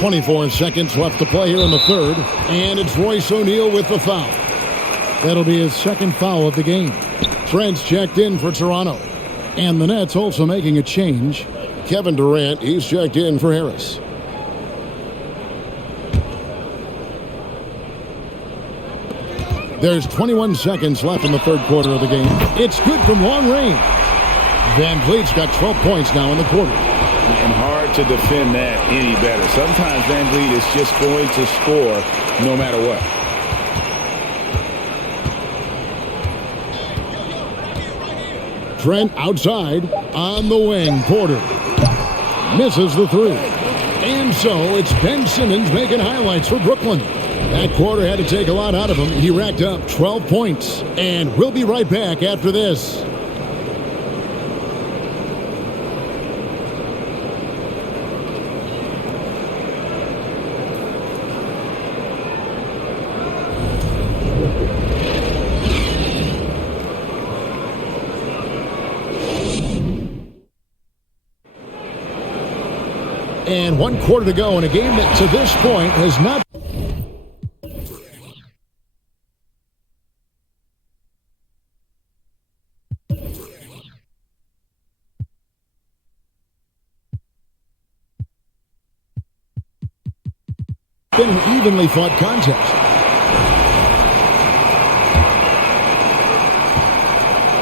.24 seconds left to play here in the third. And it's Royce O'Neal with the foul. That'll be his second foul of the game. Trent's checked in for Toronto. And the Nets also making a change. Kevin Durant, he's checked in for Harris. There's 21 seconds left in the third quarter of the game. It's good from long range. Van Vliet's got 12 points now in the quarter. And hard to defend that any better. Sometimes Van Vliet is just going to score no matter what. Trent outside. On the wing, Porter. Misses the three. And so it's Ben Simmons making highlights for Brooklyn. That quarter had to take a lot out of him. He racked up 12 points. And we'll be right back after this. And 1 quarter to go in a game that to this point has not been an evenly fought contest.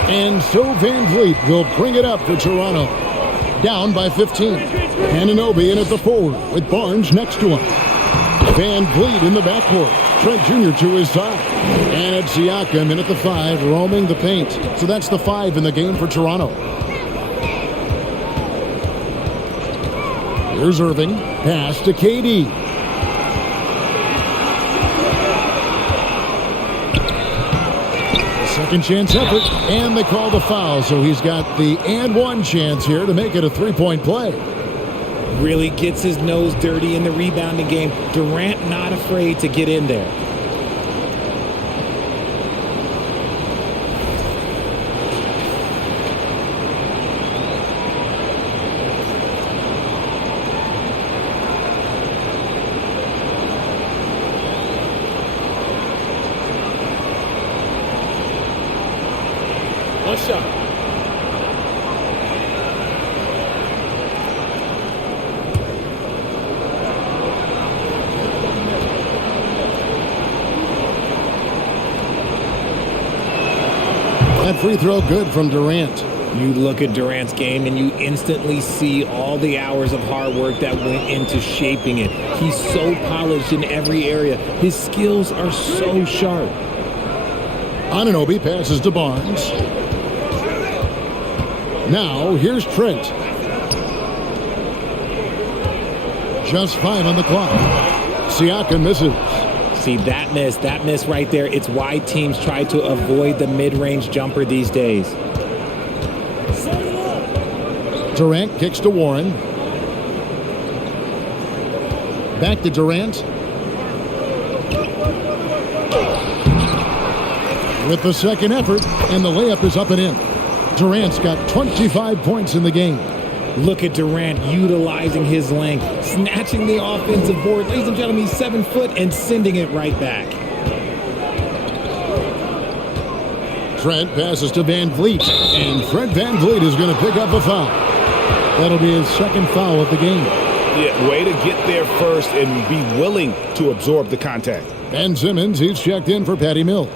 And so Van Vliet will bring it up for Toronto. Down by 15. Anunoby in at the forward with Barnes next to him. Van Vliet in the backcourt. Trent Jr. to his side. And it's Siakam in at the 5, roaming the paint. So that's the 5 in the game for Toronto. Here's Irving. Pass to KD. Second chance effort, and they call the foul, so he's got the and one chance here to make it a three-point play. Really gets his nose dirty in the rebounding game. Durant not afraid to get in there. One shot. free throw good from Durant. You look at Durant's game and you instantly see all the hours of hard work that went into shaping it. He's so polished in every area. His skills are so sharp. Anunoby passes to Barnes. Now, here's Trent. Just 5 on the clock. Siakam misses. See, that miss right there, it's why teams try to avoid the mid-range jumper these days. Durant kicks to Warren. Back to Durant. With the second effort, and the layup is up and in. Durant's got 25 points in the game. Look at Durant utilizing his length, snatching the offensive board. Ladies and gentlemen, he's 7 foot and sending it right back. Trent passes to Van Vliet, and Fred Van Vliet is going to pick up a foul. That'll be his second foul of the game. Yeah, way to get there first and be willing to absorb the contact. Ben Simmons, he's checked in for Patty Mills.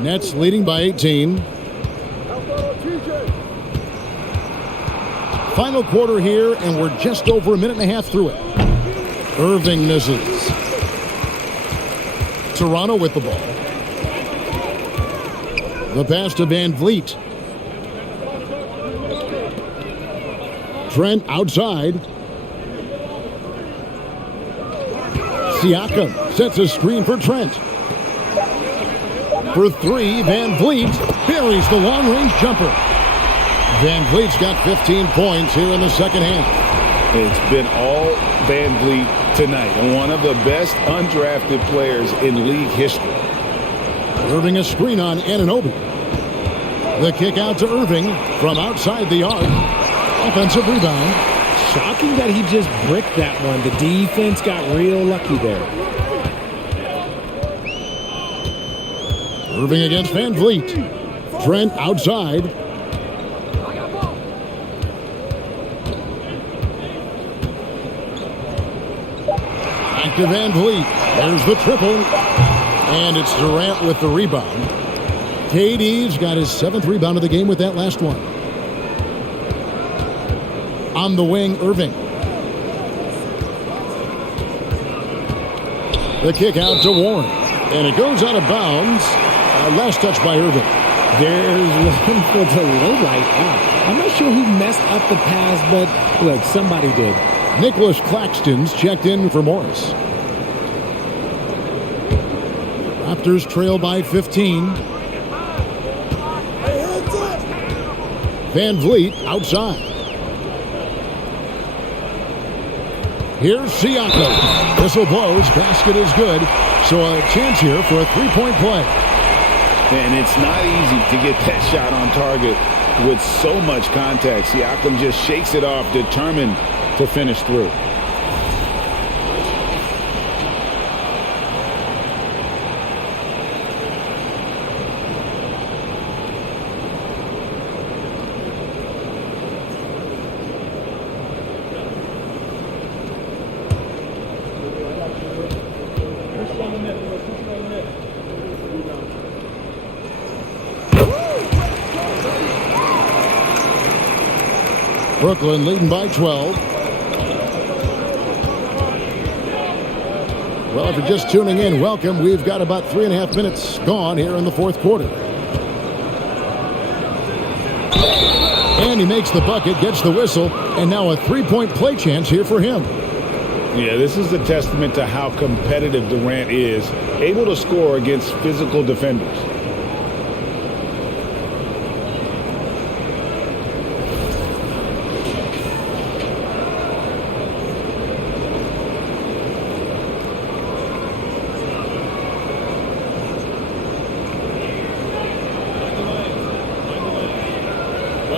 Nets leading by 18. Final quarter here, and we're just over a minute and a half through it. Irving misses. Toronto with the ball. The pass to Van Vliet. Trent outside. Siakam sets a screen for Trent. For 3, Van Vliet buries the long-range jumper. Van Vliet's got 15 points here in the second half. It's been all Van Vliet tonight. One of the best undrafted players in league history. Irving a screen on Anunoby. The kick out to Irving from outside the arc. Offensive rebound. Shocking that he just bricked that one. The defense got real lucky there. Irving against Van Vliet. Trent outside. Back to Van Vliet. There's the triple. And it's Durant with the rebound. KD's got his 7th rebound of the game with that last one. On the wing, Irving. The kick out to Warren. And it goes out of bounds. Last touch by Irving. There's one for the low light. I'm not sure who messed up the pass, but look, somebody did. Nicholas Claxton's checked in for Morris. Raptors trail by 15. Van Vliet outside. Here's Siakam. Whistle blows. Basket is good. So a chance here for a three-point play. And it's not easy to get that shot on target with so much contact. Siakam just shakes it off, determined to finish through. Brooklyn leading by 12. Well, if you're just tuning in, welcome. We've got about 3.5 minutes gone here in the fourth quarter. And he makes the bucket, gets the whistle, and now a three-point play chance here for him. Yeah, this is a testament to how competitive Durant is, able to score against physical defenders.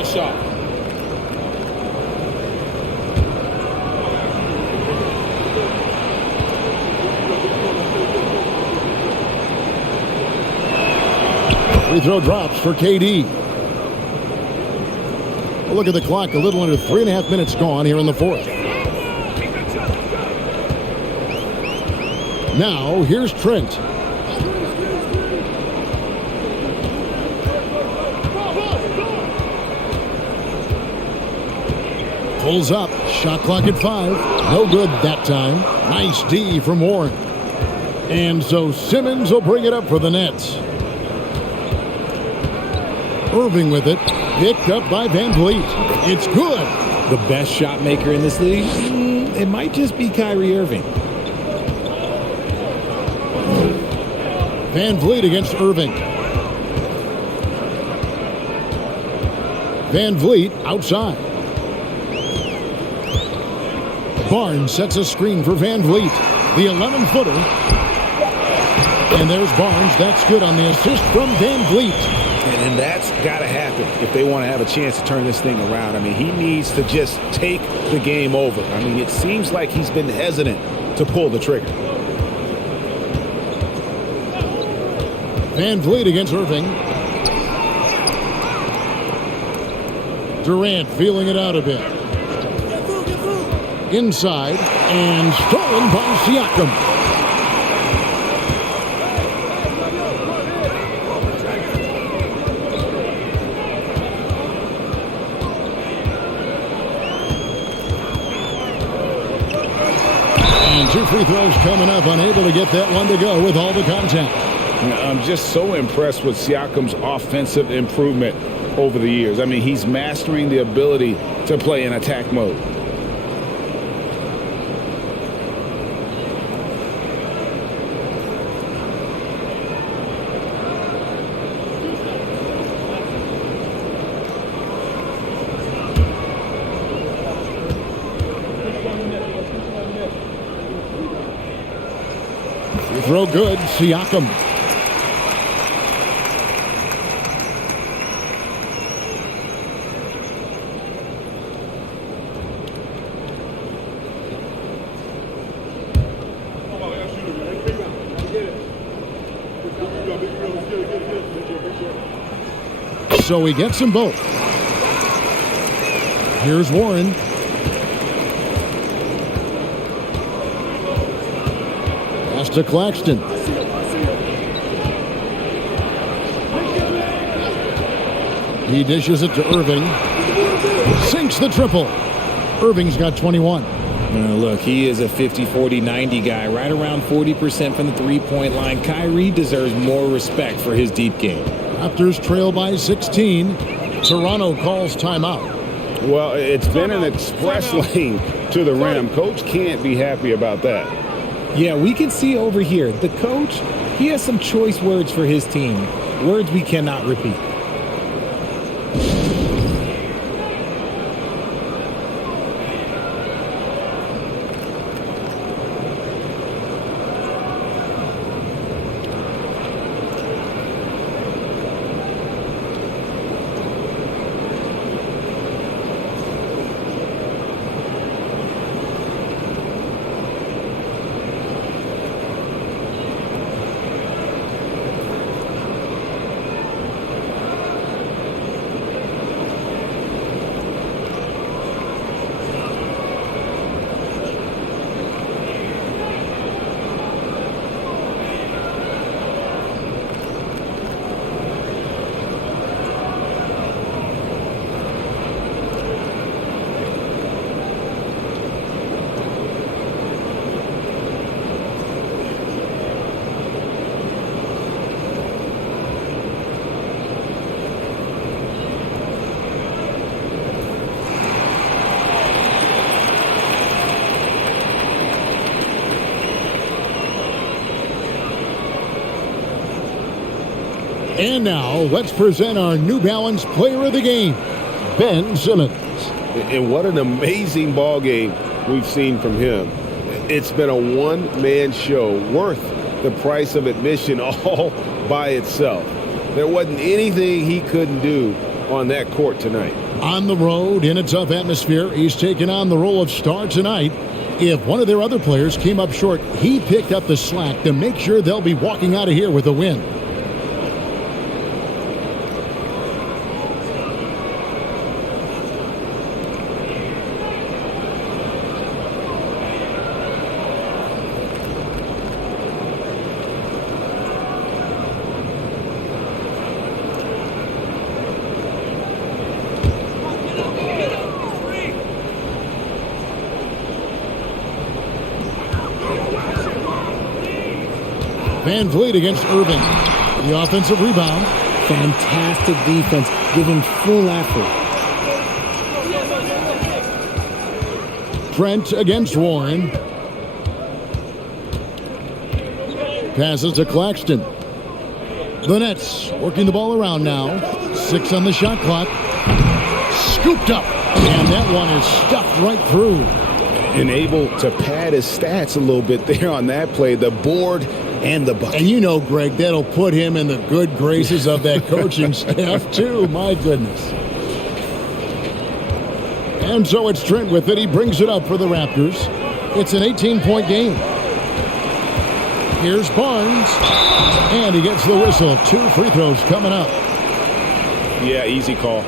Shot. Free throw drops for KD. We'll look at the clock. A little under 3.5 minutes gone here in the fourth. Now here's Trent. Pulls up. Shot clock at 5. No good that time. Nice D from Warren. And so Simmons will bring it up for the Nets. Irving with it. Picked up by Van Vliet. It's good. The best shot maker in this league? It might just be Kyrie Irving. Van Vliet against Irving. Van Vliet outside. Barnes sets a screen for Van Vliet. The 11-footer. And there's Barnes. That's good on the assist from Van Vliet. And that's got to happen if they want to have a chance to turn this thing around. I mean, he needs to just take the game over. I mean, it seems like he's been hesitant to pull the trigger. Van Vliet against Irving. Durant feeling it out a bit. Inside and stolen by Siakam. And 2 free throws coming up, unable to get that one to go with all the contact. I'm just so impressed with Siakam's offensive improvement over the years. I mean, he's mastering the ability to play in attack mode. Free throw good, Siakam. So he gets them both. Here's Warren. Pass to Claxton. He dishes it to Irving. Sinks the triple. Irving's got 21. Look, he is a 50, 40, 90 guy, right around 40% from the three-point line. Kyrie deserves more respect for his deep game. Raptors trail by 16. Toronto calls timeout. Well, it's been an express lane to the rim. Coach can't be happy about that. Yeah, we can see over here, the coach, he has some choice words for his team. Words we cannot repeat. And now, let's present our New Balance Player of the Game, Ben Simmons. And what an amazing ball game we've seen from him. It's been a one-man show worth the price of admission all by itself. There wasn't anything he couldn't do on that court tonight. On the road, in a tough atmosphere, he's taken on the role of star tonight. If one of their other players came up short, he picked up the slack to make sure they'll be walking out of here with a win. Van Vliet against Irving. The offensive rebound. Fantastic defense, giving full effort. Trent against Warren. Passes to Claxton. The Nets working the ball around now. 6 on the shot clock. Scooped up. And that one is stuffed right through. And able to pad his stats a little bit there on that play. The board and the bucket. And you know, Greg, that'll put him in the good graces of that coaching staff, too. My goodness. And so it's Trent with it. He brings it up for the Raptors. It's an 18-point game. Here's Barnes. And he gets the whistle. 2 free throws coming up. Yeah, easy call.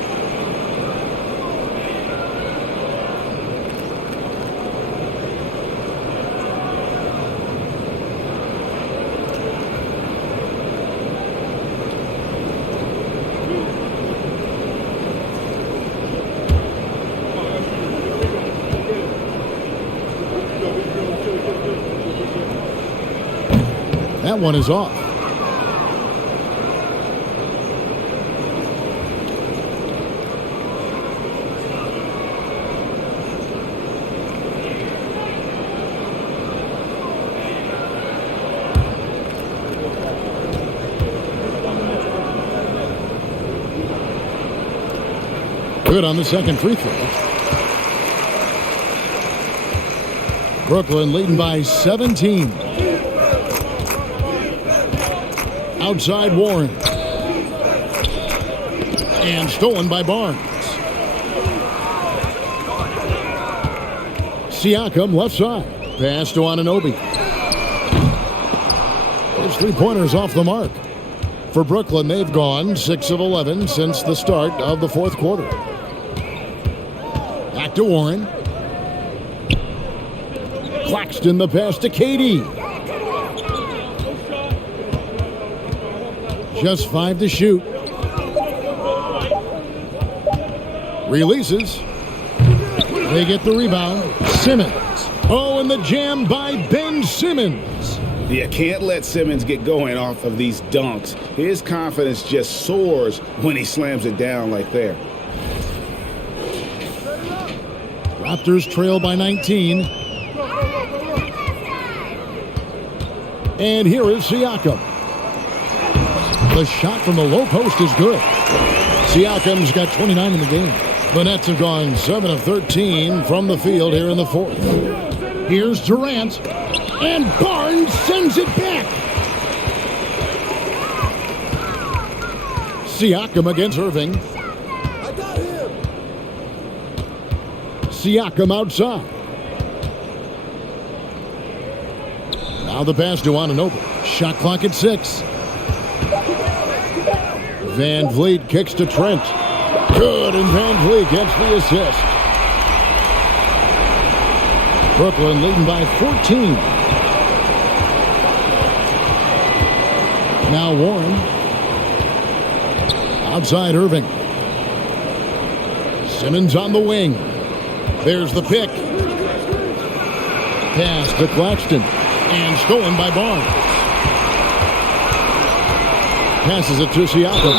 That one is off. Good on the second free throw. Brooklyn leading by 17. Outside Warren. And stolen by Barnes. Siakam left side. Pass to Anunoby. His three-pointers off the mark. For Brooklyn, they've gone 6 of 11 since the start of the fourth quarter. Back to Warren. Claxton the pass to KD. Just 5 to shoot. Releases. They get the rebound. Simmons. Oh, and the jam by Ben Simmons. Yeah, can't let Simmons get going off of these dunks. His confidence just soars when he slams it down like there. Raptors trail by 19. And here is Siakam. The shot from the low post is good. Siakam's got 29 in the game. The Nets have gone 7 of 13 from the field here in the fourth. Here's Durant. And Barnes sends it back. Siakam against Irving. I got him. Siakam outside. Now the pass to Anunoby. Shot clock at 6. Van Vliet kicks to Trent. Good, and Van Vliet gets the assist. Brooklyn leading by 14. Now Warren. Outside Irving. Simmons on the wing. There's the pick. Pass to Claxton. And stolen by Barnes. Passes it to Siakam.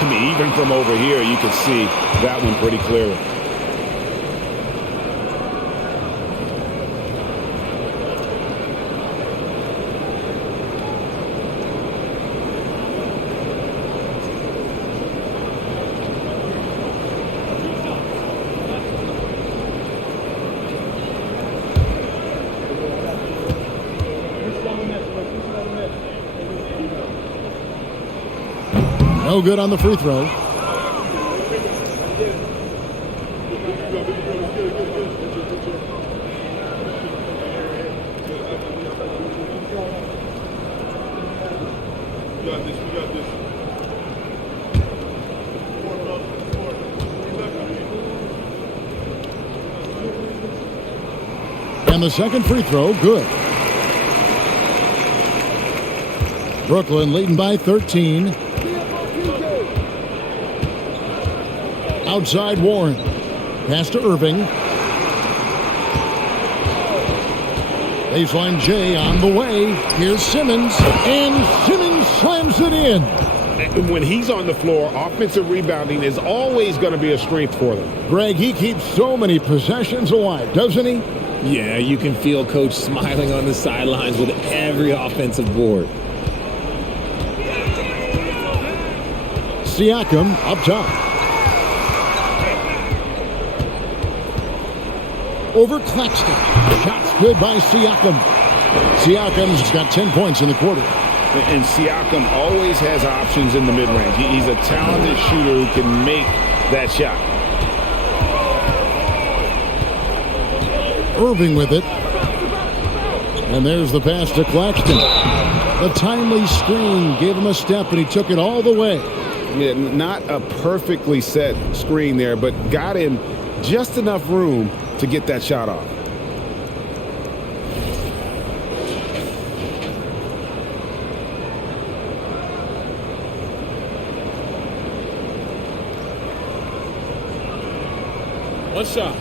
I mean, even from over here, you can see that one pretty clearly. No good on the free throw. And the second free throw, good. Brooklyn leading by 13. Outside Warren. Pass to Irving. Baseline J on the way. Here's Simmons, and Simmons slams it in. When he's on the floor, offensive rebounding is always going to be a strength for them. Greg, he keeps so many possessions alive, doesn't he? Yeah, you can feel Coach smiling on the sidelines with every offensive board. Siakam up top. Over Claxton. Shots good by Siakam. Siakam's got 10 points in the quarter. And Siakam always has options in the mid-range. He's a talented shooter who can make that shot. Irving with it. And there's the pass to Claxton. The timely screen gave him a step, and he took it all the way. Yeah, not a perfectly set screen there, but got him just enough room to get that shot off. One shot.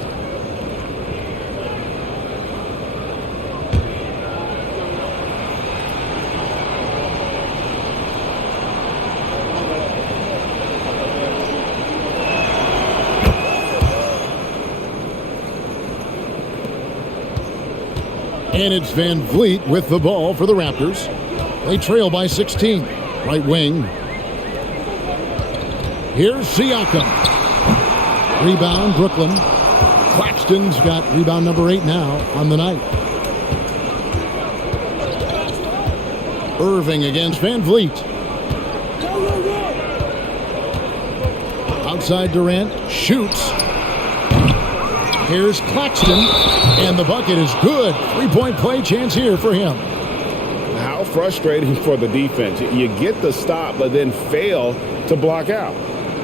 And it's Van Vliet with the ball for the Raptors. They trail by 16. Right wing. Here's Siakam. Rebound, Brooklyn. Claxton's got rebound number 8 now on the night. Irving against Van Vliet. Outside Durant. Shoots. Here's Claxton, and the bucket is good. 3-point play chance here for him. How frustrating for the defense. You get the stop, but then fail to block out.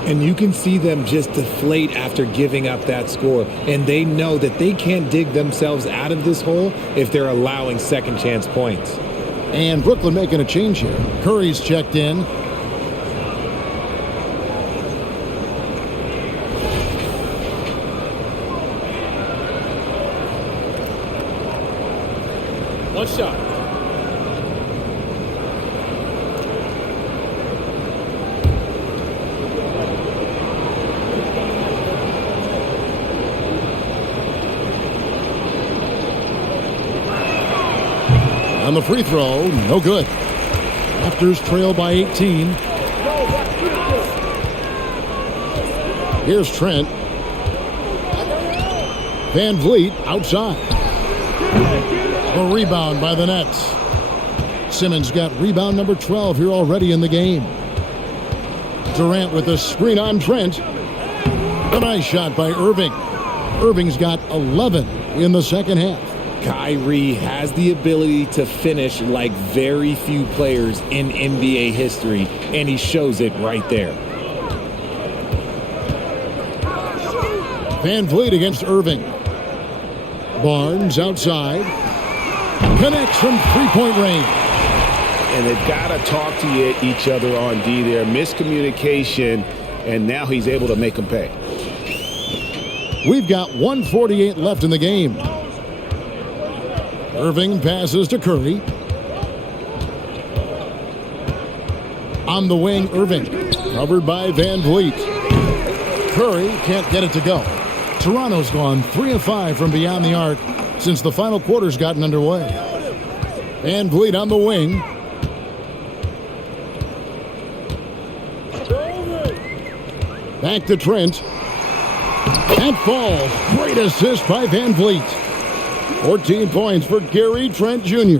And you can see them just deflate after giving up that score. And they know that they can't dig themselves out of this hole if they're allowing second chance points. And Brooklyn making a change here. Curry's checked in. One shot. On the free throw, no good. Raptors trail by 18. Here's Trent. Van Vliet outside. A rebound by the Nets. Simmons got rebound number 12 here already in the game. Durant with a screen on Trent. A nice shot by Irving. Irving's got 11 in the second half. Kyrie has the ability to finish like very few players in NBA history, and he shows it right there. Van Vliet against Irving. Barnes outside. Connects from three-point range. And they've got to talk to each other on D there. Miscommunication, and now he's able to make them pay. We've got 1:48 left in the game. Irving passes to Curry. On the wing, Irving. Covered by Van Vliet. Curry can't get it to go. Toronto's gone 3 of 5 from beyond the arc since the final quarter's gotten underway. Van Vliet on the wing. Back to Trent. And falls. Great assist by Van Vliet. 14 points for Gary Trent Jr.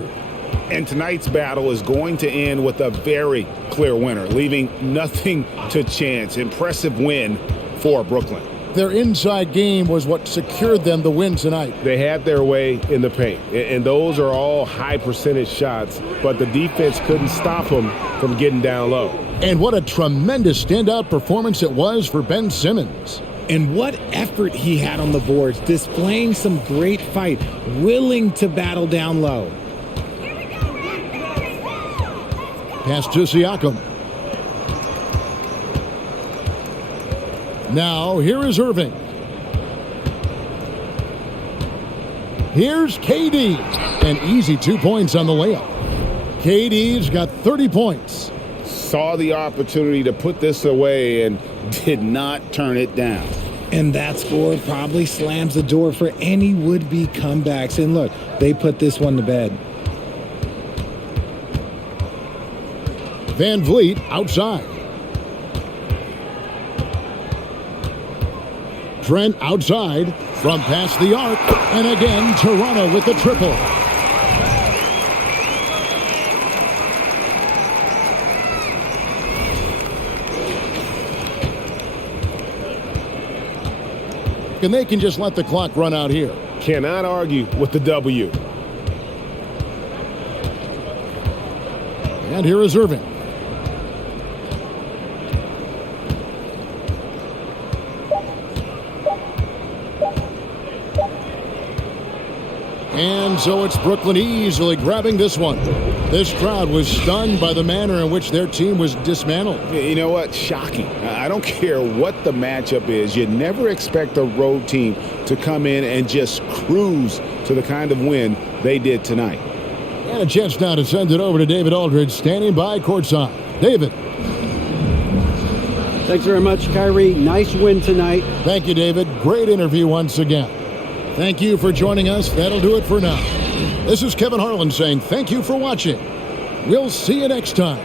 And tonight's battle is going to end with a very clear winner, leaving nothing to chance. Impressive win for Brooklyn. Their inside game was what secured them the win tonight. They had their way in the paint, and those are all high percentage shots, but the defense couldn't stop them from getting down low. And what a tremendous standout performance it was for Ben Simmons. And what effort he had on the boards, displaying some great fight, willing to battle down low. Pass to Siakam. Now, here is Irving. Here's KD. An easy 2 points on the layup. KD's got 30 points. Saw the opportunity to put this away and did not turn it down. And that score probably slams the door for any would-be comebacks. And look, they put this one to bed. Van Vliet outside. Trent outside from past the arc. And again, Toronto with the triple. And they can just let the clock run out here. Cannot argue with the W. And here is Irving. And so it's Brooklyn easily grabbing this one. This crowd was stunned by the manner in which their team was dismantled. You know what? Shocking. I don't care what the matchup is. You never expect a road team to come in and just cruise to the kind of win they did tonight. And a chance now to send it over to David Aldridge, standing by courtside. David. Thanks very much, Kyrie. Nice win tonight. Thank you, David. Great interview once again. Thank you for joining us. That'll do it for now. This is Kevin Harlan saying thank you for watching. We'll see you next time.